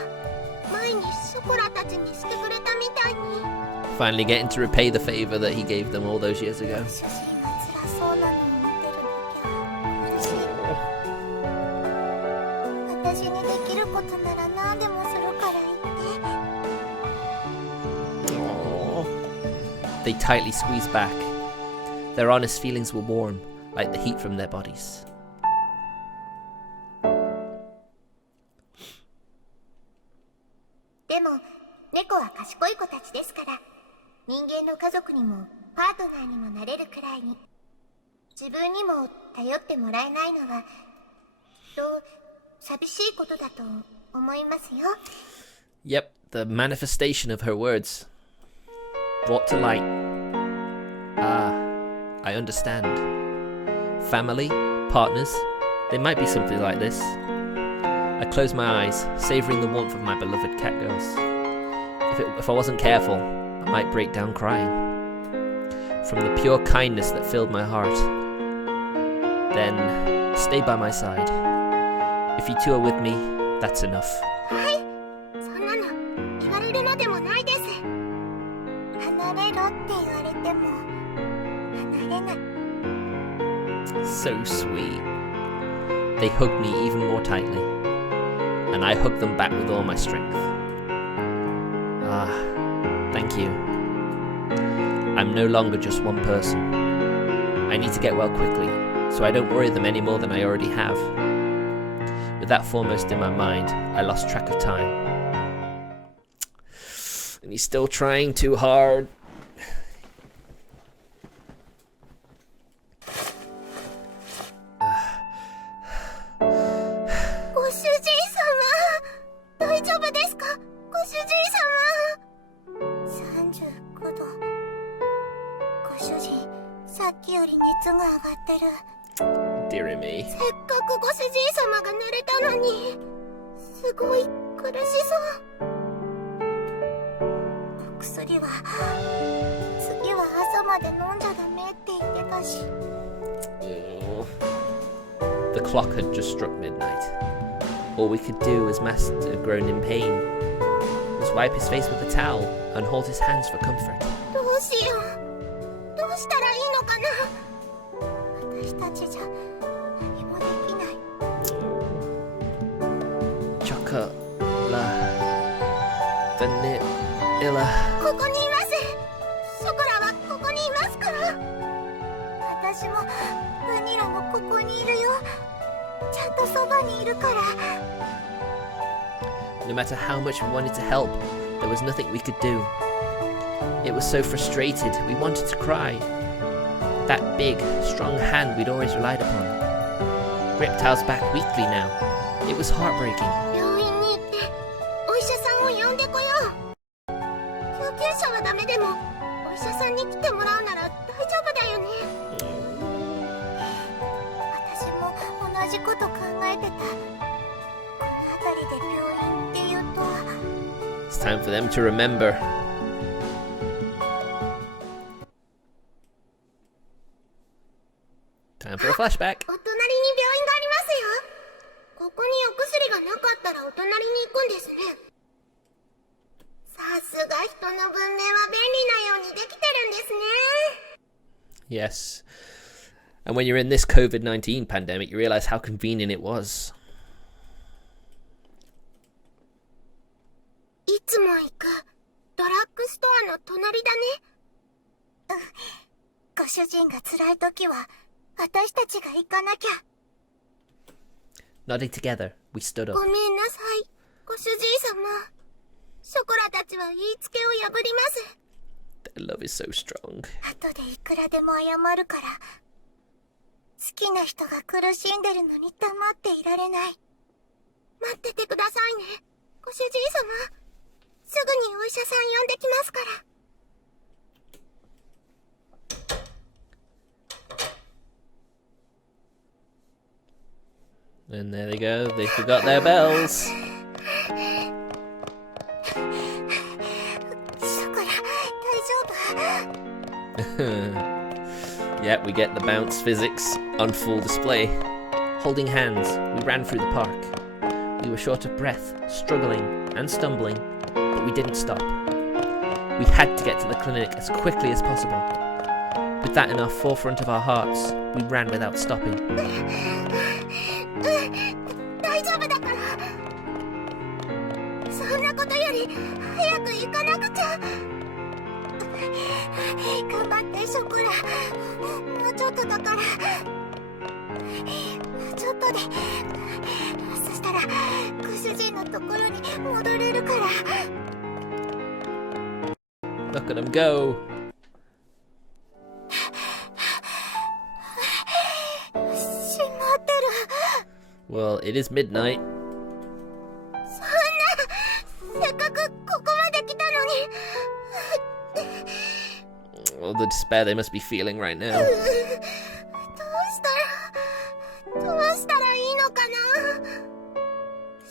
前にショコラたちにしてくれたみたいに。Finally getting to repay the favor that he gave them all those years ago. ご主人が辛そうなのを見てるだけは苦しい。私にできることなら何でもするから言って。They tightly squeezed back. Their honest feelings were warm, like the heat from their bodies. でも、猫は賢い子たちですから、人間の家族にもパートナーにもなれるくらいに、自分にも頼ってもらえないのは、寂しいことだと思いますよ。Yep, the manifestation of her words. Brought to light. Ah, I understand. Family, partners, they might be something like this. I closed my eyes, savouring the warmth of my beloved cat girls. If I wasn't careful, I might break down crying. From the pure kindness that filled my heart. Then, stay by my side. If you two are with me, that's enough. はい、そんなの言われるまでもないです。離れろって言われても離れない。So sweet. They hugged me even more tightly, and I hugged them back with all my strength. Ah, thank you. I'm no longer just one person. I need to get well quickly, so I don't worry them any more than I already have. With that foremost in my mind, I lost track of time. And he's still trying too hard. ご主人様、大丈夫ですか？ご主人様。35度。ご主人、さっきより熱が上がってる。Dear me. せっかくご主人様が寝れたのに、すごい苦しそう。お薬は、次は朝まで飲んじゃダメって言ってたし。The clock had just struck midnight. All we could do as Master groaned in pain was wipe his face with a towel and hold his hands for comfort. どうしよう。どうしたらいいのかな。私たちじゃ何もできない。Chocola, Vanilla. ここにいます。ショコラはここにいますから。私もバニラもここにいるよ。ちゃんとそばにいるから。No matter how much we wanted to help, there was nothing we could do. It was so frustrated, we wanted to cry. That big, strong hand we'd always relied upon gripped ours back weakly now. It was heartbreaking. 病院に行ってお医者さんを呼んでこよう。救急車はダメでもお医者さんに来てもらうなら大丈夫だよね。私も同じこと考えてた。この辺りで病院って言うと。It's time for them to remember. Time for a flashback. お隣に病院がありますよ。ここにお薬がなかったらお隣に行くんですね。さすが人の文明は便利なようにできてるんですね。Yes. And when you're in this COVID-19 pandemic, you realize how convenient it was. いつも行くドラッグストアの隣だね。ご主人が辛い時は私たちが行かなきゃ。Nodding together, we stood up. ごめんなさい、ご主人様。ショコラたちは言いつけを破ります。 Their love is so strong. 後でいくらでも謝るから。好きな人が苦しんでるのに黙っていられない。待っててくださいね、ご主人様。すぐにお医者さん呼んできますから。 And there they go, they forgot their bells. Yeah, we get the bounce physics on full display. Holding hands, we ran through the park. We were short of breath, struggling and stumbling, but we didn't stop. We had to get to the clinic as quickly as possible. With that in our forefront of our hearts, we ran without stopping. 大丈夫だから。そんなことより早く行かなくちゃ。頑張ってショコラ。もうちょっとだから。ちょっとで。そしたらご主人のところに戻れるから。Look at him go. 閉まってる。 Well, it is midnight. そんな、せっかくここまで来たのに。Well, the despair they must be feeling right now. どうしたらいいのかな。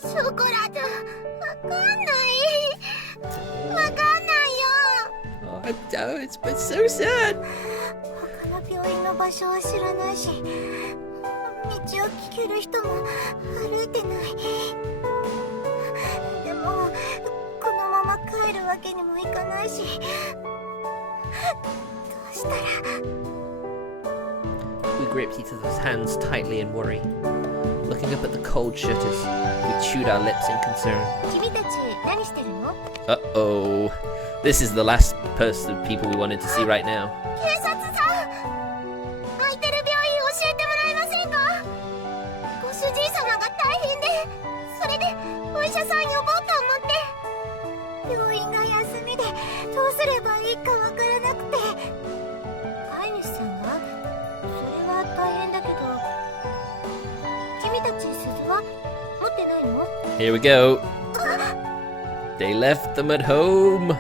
ショコラちゃん、わかんない。わかんないよ。 Oh, it's been so sad. 他の病院の場所は知らないし、道を聞ける人も歩いてない。でもこのまま帰るわけにもいかないし、どうしたら。 We gripped each other's hands tightly in worry. Looking up at the cold shutters, we chewed our lips in concern. 君たち何してるの？ Uh-oh. This is the last person of people we wanted to see right now. 警察さん、空いてる病院教えてもらえませんか？ご主人様が大変で、それでお医者さん呼ぼうと思って。病院が休みでどうすればいいかわからなくて。飼い主さんが？それは大変だけど。君たち鈴は持ってないの？ Here we go. They left them at home.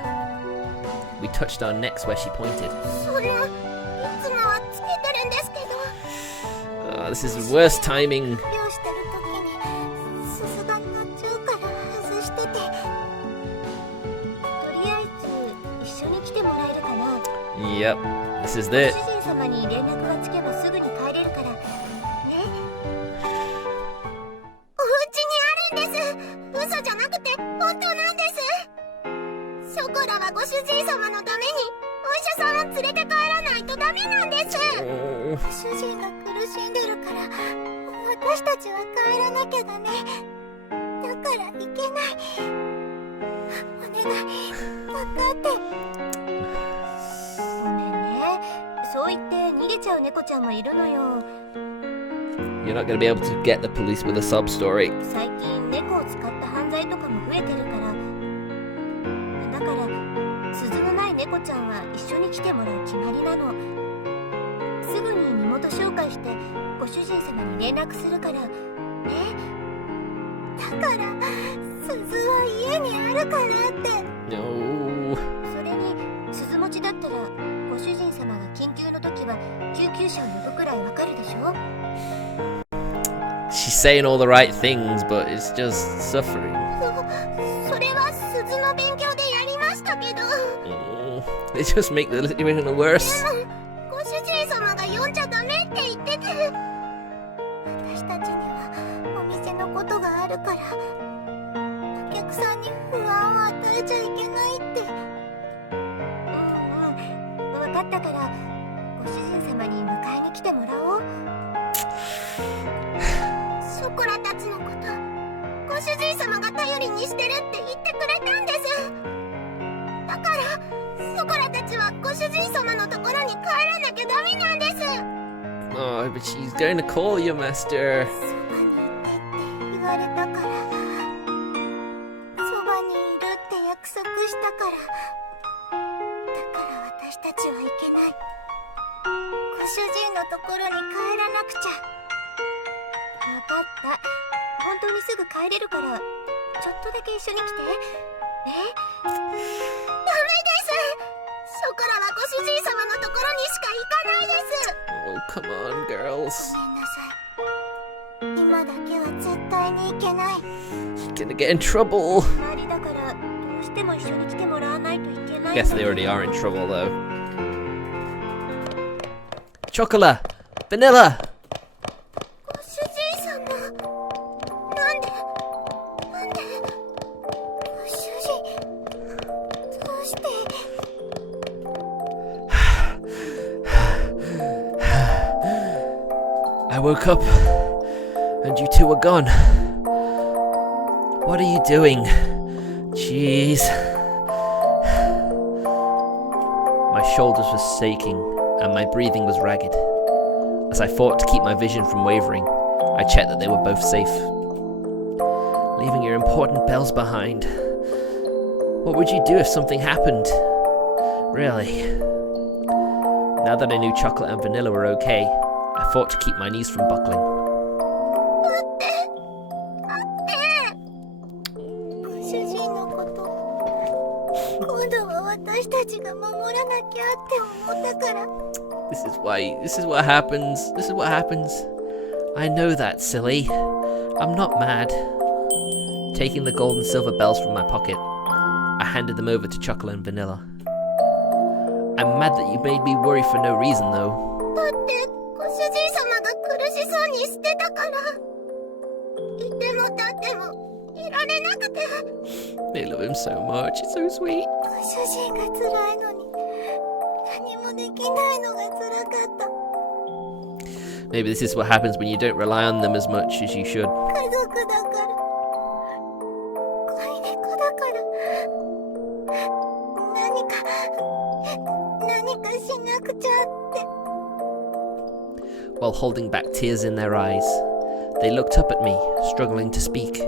We touched our necks where she pointed. そんな、いつもはつけてるんですけど。 Oh, this is the worst timing. 病してる時に鈴が途中から外してて。とりあえず一緒に来てもらえるかな。 Yep, this is ご it. 主人様に連絡がつけばすぐに帰れるからね。お家にあるんです。嘘じゃなくて本当なんです。ショコラはご主人様のためにお医者さんを連れて帰らないとダメなんです。 Oh. 主人が苦しんでるから私たちは帰らなきゃだね。だから行けない。お願い、分かって。ごめんね。そう言って逃げちゃう猫ちゃんもいるのよ。 You're not going to be able to get the police with a sob story. 最近猫を使った犯罪とかも増えてるから。だから鈴のない猫ちゃんは一緒に来てもらう決まりなの。すぐに身元紹介してご主人様に連絡するからね。だから鈴は家にあるからって。 No. それに鈴持ちだったらご主人様が緊急の時は救急車を呼ぶくらいわかるでしょ。 She's saying all the right things, but it's just suffering. それは鈴の勉強でやりましたけど。 Oh, they just make the situation worse. でもご主人様が呼んじゃダメって言ってて。私たちにはお店のことがあるからお客さんに不安を与えちゃいけないって。分かったからご主人様に迎えに来てもらおう。ショコラたちのことご主人様が頼りにしてるって言ってくれたんです。だからショコラたちはご主人様のところに帰らなきゃダメなんです。 Oh, but she's going to call you, Master. そばにいてって言われたから、そばにいるって約束したから。だから私たちはいけない。ご主人のところに帰らなくちゃ。分かった。本当にすぐ帰れるからちょっとだけ一緒に来て。ダメです。ショコラはご主人様のところにしか行かないです。 Oh, come on, girls. ごめんなさい。今だけは絶対に行けない。 She's gonna get in trouble. 周りだからどうしても一緒に来てもらわないといけない。 Guess they already are in trouble, though. Chocola! Vanilla! ご主人様、なんでご主人、どうして。 I woke up and you two were gone. What are you doing? Jeez. My shoulders were shaking and my breathing was ragged. As I fought to keep my vision from wavering, I checked that they were both safe. Leaving your important bells behind. What would you do if something happened? Really? Now that I knew Chocolate and Vanilla were okay, I fought to keep my knees from buckling. ご主人のこと、今度は私たちが守らなきゃって思ったから。 This is what happens. I know that, silly. I'm not mad. Taking the gold and silver bells from my pocket, I handed them over to Chocolate and Vanilla. I'm mad that you made me worry for no reason, though. だってご主人様が苦しそうにしてたから。いても立ってもいられなくて。 They love him so much. It's so sweet. ご主人が辛いのに何もできないのが辛かった。 Maybe this is what happens when you don't rely on them as much as you should. 家族だから、飼い猫だから、何かしなくちゃって。 While holding back tears in their eyes, they looked up at me, struggling to speak.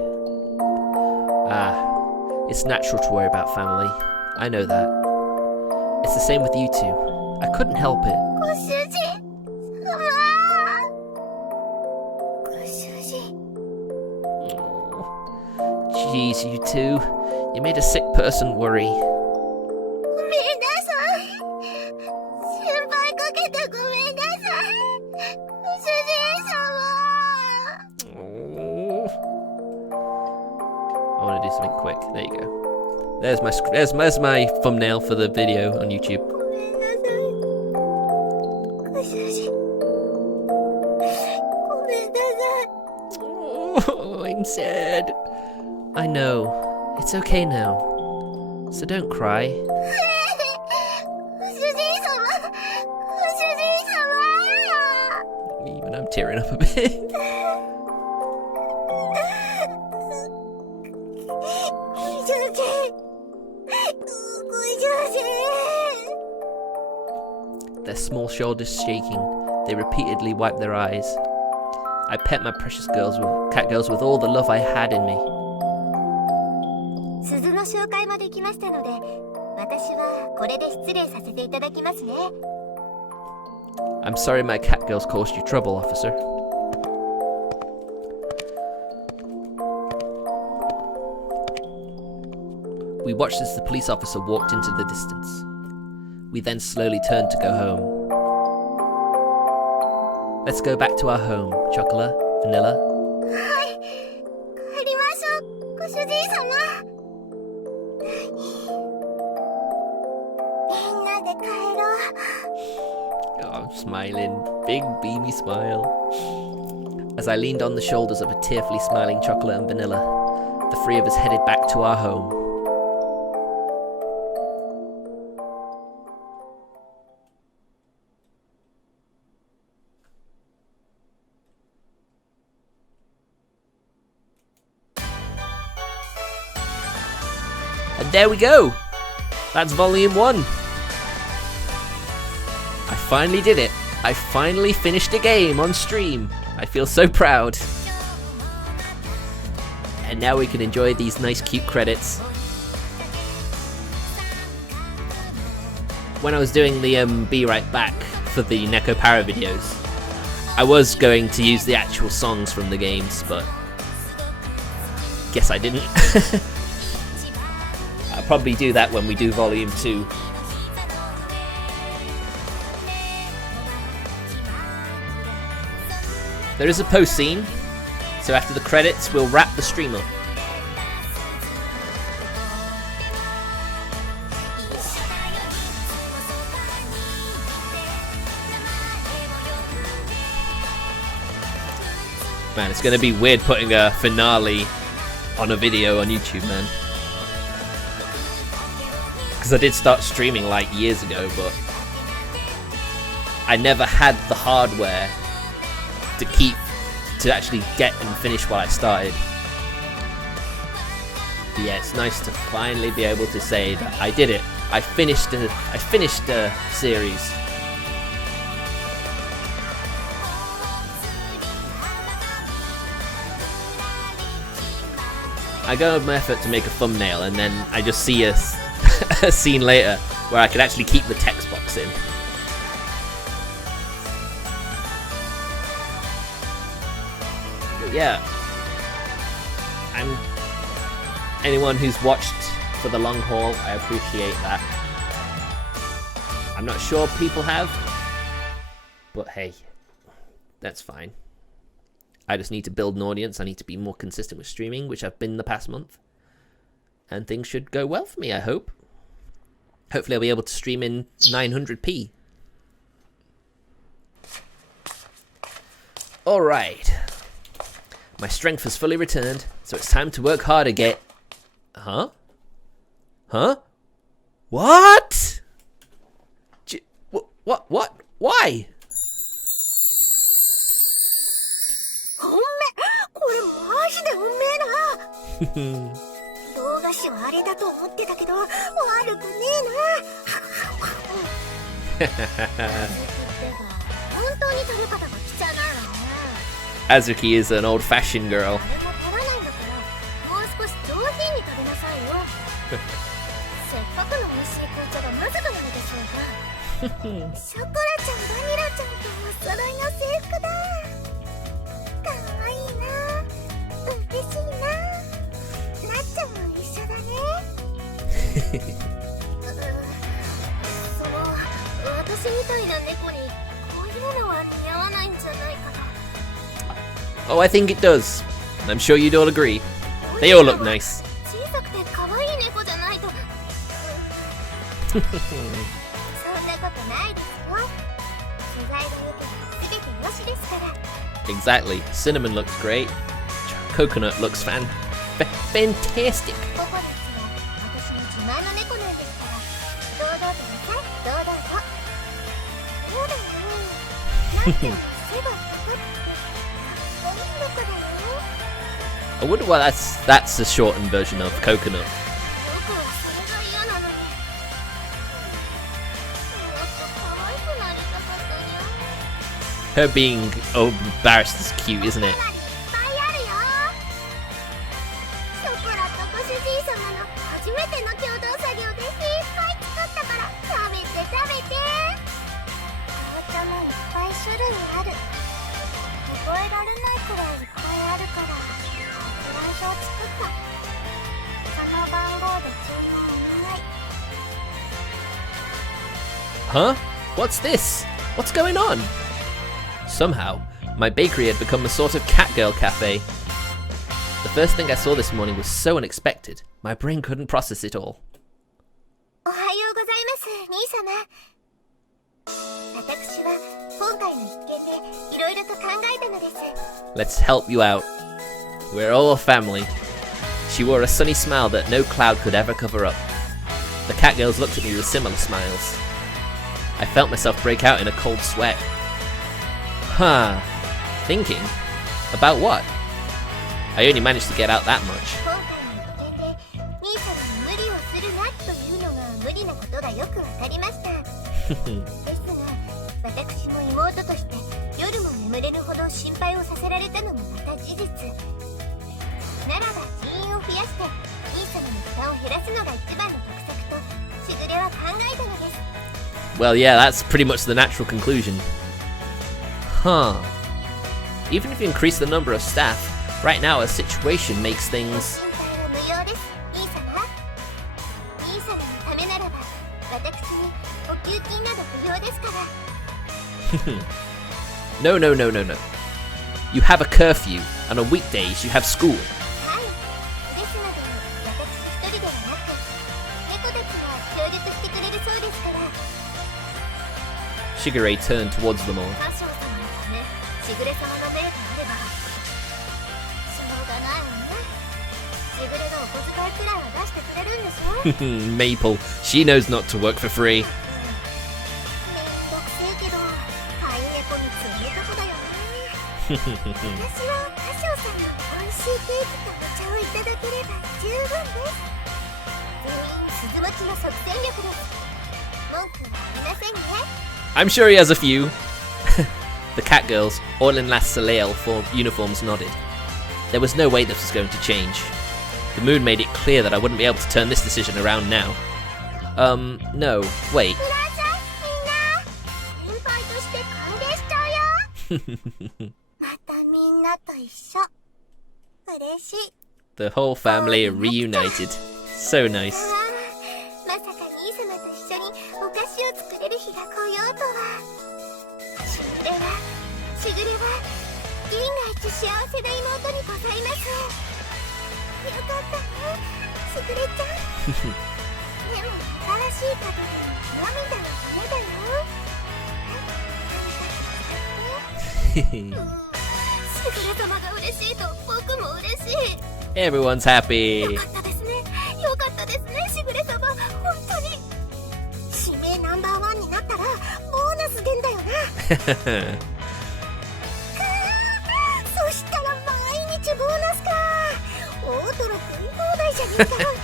It's natural to worry about family. I know that. It's the same with you two. I couldn't help it. ご主人様。ご主人。 Jeez, you two. You made a sick person worry. ごめんなさい。心配かけてごめんなさい。ご主人様。 I want to do something quick. There you go. There's my thumbnail for the video on YouTube. ごめんなさい。ご主人。ごめんなさい。 Oh, I'm sad. I know. It's okay now. So don't cry. ご主人様。ご主人様。 Even I'm tearing up a bit. ご主人。ご主人。 Their small shoulders shaking, they repeatedly wiped their eyes. I pet my precious cat girls with all the love I had in me. 鈴の紹介まで来ましたので、私はこれで失礼させていただきますね。 I'm sorry my cat girls caused you trouble, officer. We watched as the police officer walked into the distance. We then slowly turned to go home. Let's go back to our home, Chocola, Vanilla. はい、帰りましょう、ご主人様。みんなで帰ろう。 Oh, I'm smiling. Big beamy smile. As I leaned on the shoulders of a tearfully smiling Chocola and Vanilla, the three of us headed back to our home. And there we go! That's volume 1! I finally did it! I finally finished a game on stream! I feel so proud! And now we can enjoy these nice cute credits. When I was doing the Be Right Back for the Nekopara videos, I was going to use the actual songs from the games, but guess I didn't. I'll probably do that when we do volume 2. There is a post scene, so after the credits we'll wrap the stream up. Man, it's gonna be weird putting a finale on a video on YouTube, man. Because I did start streaming like years ago, but I never had the hardware to actually get and finish what I started. But yeah, it's nice to finally be able to say that I did it. I finished a series. I go over my effort to make a thumbnail, and then I just see a scene later where I could actually keep the text box in. But yeah, anyone who's watched for the long haul, I appreciate that. I'm not sure people have, but hey, that's fine. I just need to build an audience. I need to be more consistent with streaming, which I've been the past month. And things should go well for me, I hope. Hopefully I'll be able to stream in 900p. Alright. My strength has fully returned, so it's time to work hard again. Huh? Huh? What? What? Why? これマジでうめえな。洋菓子はあれだと思ってたけど悪くねえな。本当に食べ方が汚いわね。 Azuki is an old-fashioned girl. 誰も取らないんだからもう少し上品に食べなさいよ。せっかくの美味しい紅茶がまずくなるでしょうが。ショコラちゃん、バニラちゃんとお揃いの制服だ。 かわいいな。嬉しいな。なっちゃんも一緒だね。私みたいな猫にこういうのは似合わないんじゃないかな。 Oh, I think it does. I'm sure you'd all agree. They all look nice. 小さくて可愛い猫じゃないと。そんなことないですよ。素材が良ければ全てよしですから。 Exactly. Cinnamon looks great. Coconut looks fantastic. ココナッツは私の自慢の猫なんですから。堂々となさい、堂々と。そうだよ。なんて背が高くてかっこいい猫だよ。 I wonder why that's a shortened version of Coconut. 僕はそれが嫌なのに。もっと可愛くなりたかったにゃ。 Her being embarrassed is cute, isn't it? いっぱいあるよ。ショコラとご主人様の初めての共同作業でいっぱい作ったから食べて食べて。紅茶もいっぱい種類ある。覚えられないくらいいっぱいあるから発売表作った。その番号で注文お願い。 Huh? What's this? What's going on? Somehow, my bakery had become a sort of catgirl cafe. The first thing I saw this morning was so unexpected, my brain couldn't process it all. おはようございます、兄様。私は今回の一件でいろいろと考えたのです。 Let's help you out. We're all a family. She wore a sunny smile that no cloud could ever cover up. The catgirls looked at me with similar smiles. I felt myself break out in a cold sweat. Huh. Thinking? About what? I only managed to get out that much. 今回の一件で兄様に無理をするなというのが無理なことがよくわかりました。ですが、私も妹として夜も眠れるほど心配をさせられたのもまた事実。ならば人員を増やして兄様の負担を減らすのが一番の得策としぐれは考えたのです。 Well, yeah, that's pretty much the natural conclusion. Huh. Even if you increase the number of staff, right now a situation makes things... 心配は無用です、兄様。兄様のためならば私にお給金など不要ですから。 No. You have a curfew, and on weekdays you have school. はい。ですので私一人ではなく猫たちが協力してくれるそうですから。 Shigure turned towards them all. カショウ様のためしぐれ様の命があれば遣いくらいは出してくれるんでしょ。 Maple, she knows not to work for free. めんどくせえけど飼い猫についてとこだよね。私はカショウさんの美味しいケーキとお茶をいただければ十分です。全員鈴巻きの即戦力です。文句はありませんね。 I'm sure he has a few. The cat girls, all in Las Soleil uniforms, nodded. There was no way this was going to change. The moon made it clear that I wouldn't be able to turn this decision around now. No, wait. いらっしゃいみんな。先輩として歓迎しちゃうよ。またみんなと一緒。嬉しい。 The whole family are reunited. So nice. まさか兄様と一緒にお菓子を作れる日が来ようとは。しぐれは銀河一幸せな妹にございます。よかったね、しぐれちゃん。でも新しい門出の涙のためだよ。しぐれ様が嬉しいと僕も嬉しい。 Everyone's happy. よかったですね、よかったですね、しぐれ様、本当に。指名ナンバーワンになったらボーナス源だよな。そしたら毎日ボーナスか。大トロ食い放題じゃねえか。たまんね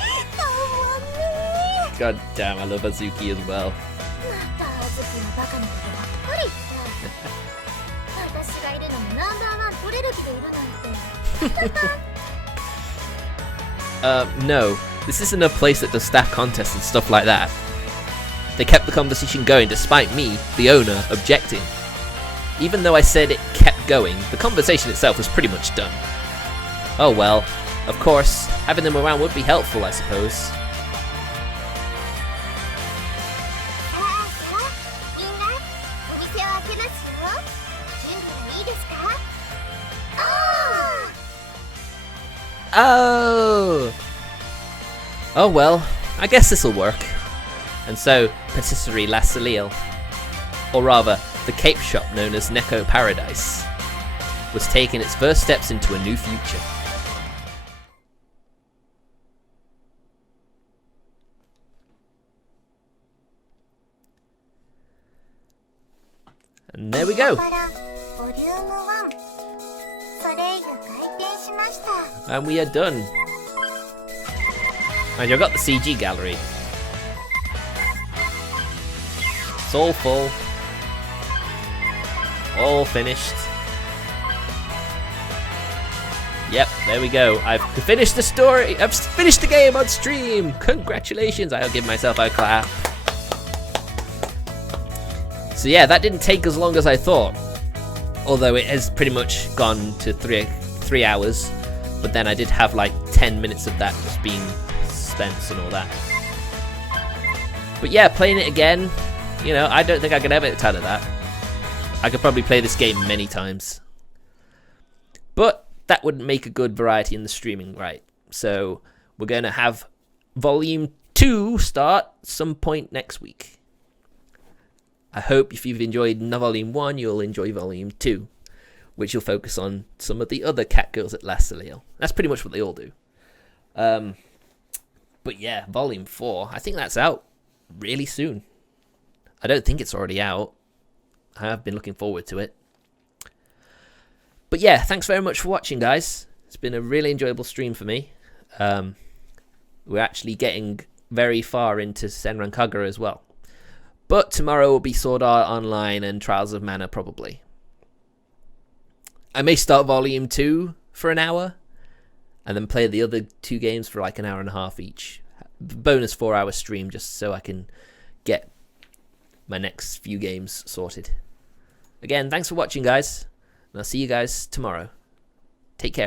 God damn, I love Azuki as well. またあずきのバカなことばっかり言って。私がいるのにナンバーワン取れる気でいるなんて。No, this isn't a place that does staff contests and stuff like that. They kept the conversation going despite me, the owner, objecting. Even though I said it kept going, the conversation itself was pretty much done. Oh well, of course, having them around would be helpful, I suppose. さあさあ、みんなお店を開けますよ。準備はいいですか？Oh! Oh well, I guess this'll work. And so, Patisserie La Soleil, or rather, the cape shop known as Nekopara, was taking its first steps into a new future. And there we go. ボリューム1、ソレイユ開店しました。 And we are done. And you've got the CG gallery. It's all full. All finished. Yep, there we go. I've finished the story. I've finished the game on stream. Congratulations. I'll give myself a clap. So yeah, that didn't take as long as I thought. Although it has pretty much gone to three hours. But then I did have like 10 minutes of that just being spent and all that. But yeah, playing it again, you know, I don't think I could ever get tired of that. I could probably play this game many times. But that wouldn't make a good variety in the streaming, right? So we're going to have Volume 2 start some point next week. I hope if you've enjoyed Volume 1, you'll enjoy Volume 2, which will focus on some of the other cat girls at La Soleil. That's pretty much what they all do. But yeah, Volume 4, I think that's out really soon. I don't think it's already out. I have been looking forward to it. But yeah, thanks very much for watching, guys. It's been a really enjoyable stream for me. We're actually getting very far into Senran Kagura as well. But tomorrow will be Sword Art Online and Trials of Mana, probably. I may start Volume 2 for an hour, and then play the other 2 games for like an hour and a half each. Bonus 4-hour stream, just so I can get my next few games sorted. Again, thanks for watching, guys, and I'll see you guys tomorrow. Take care.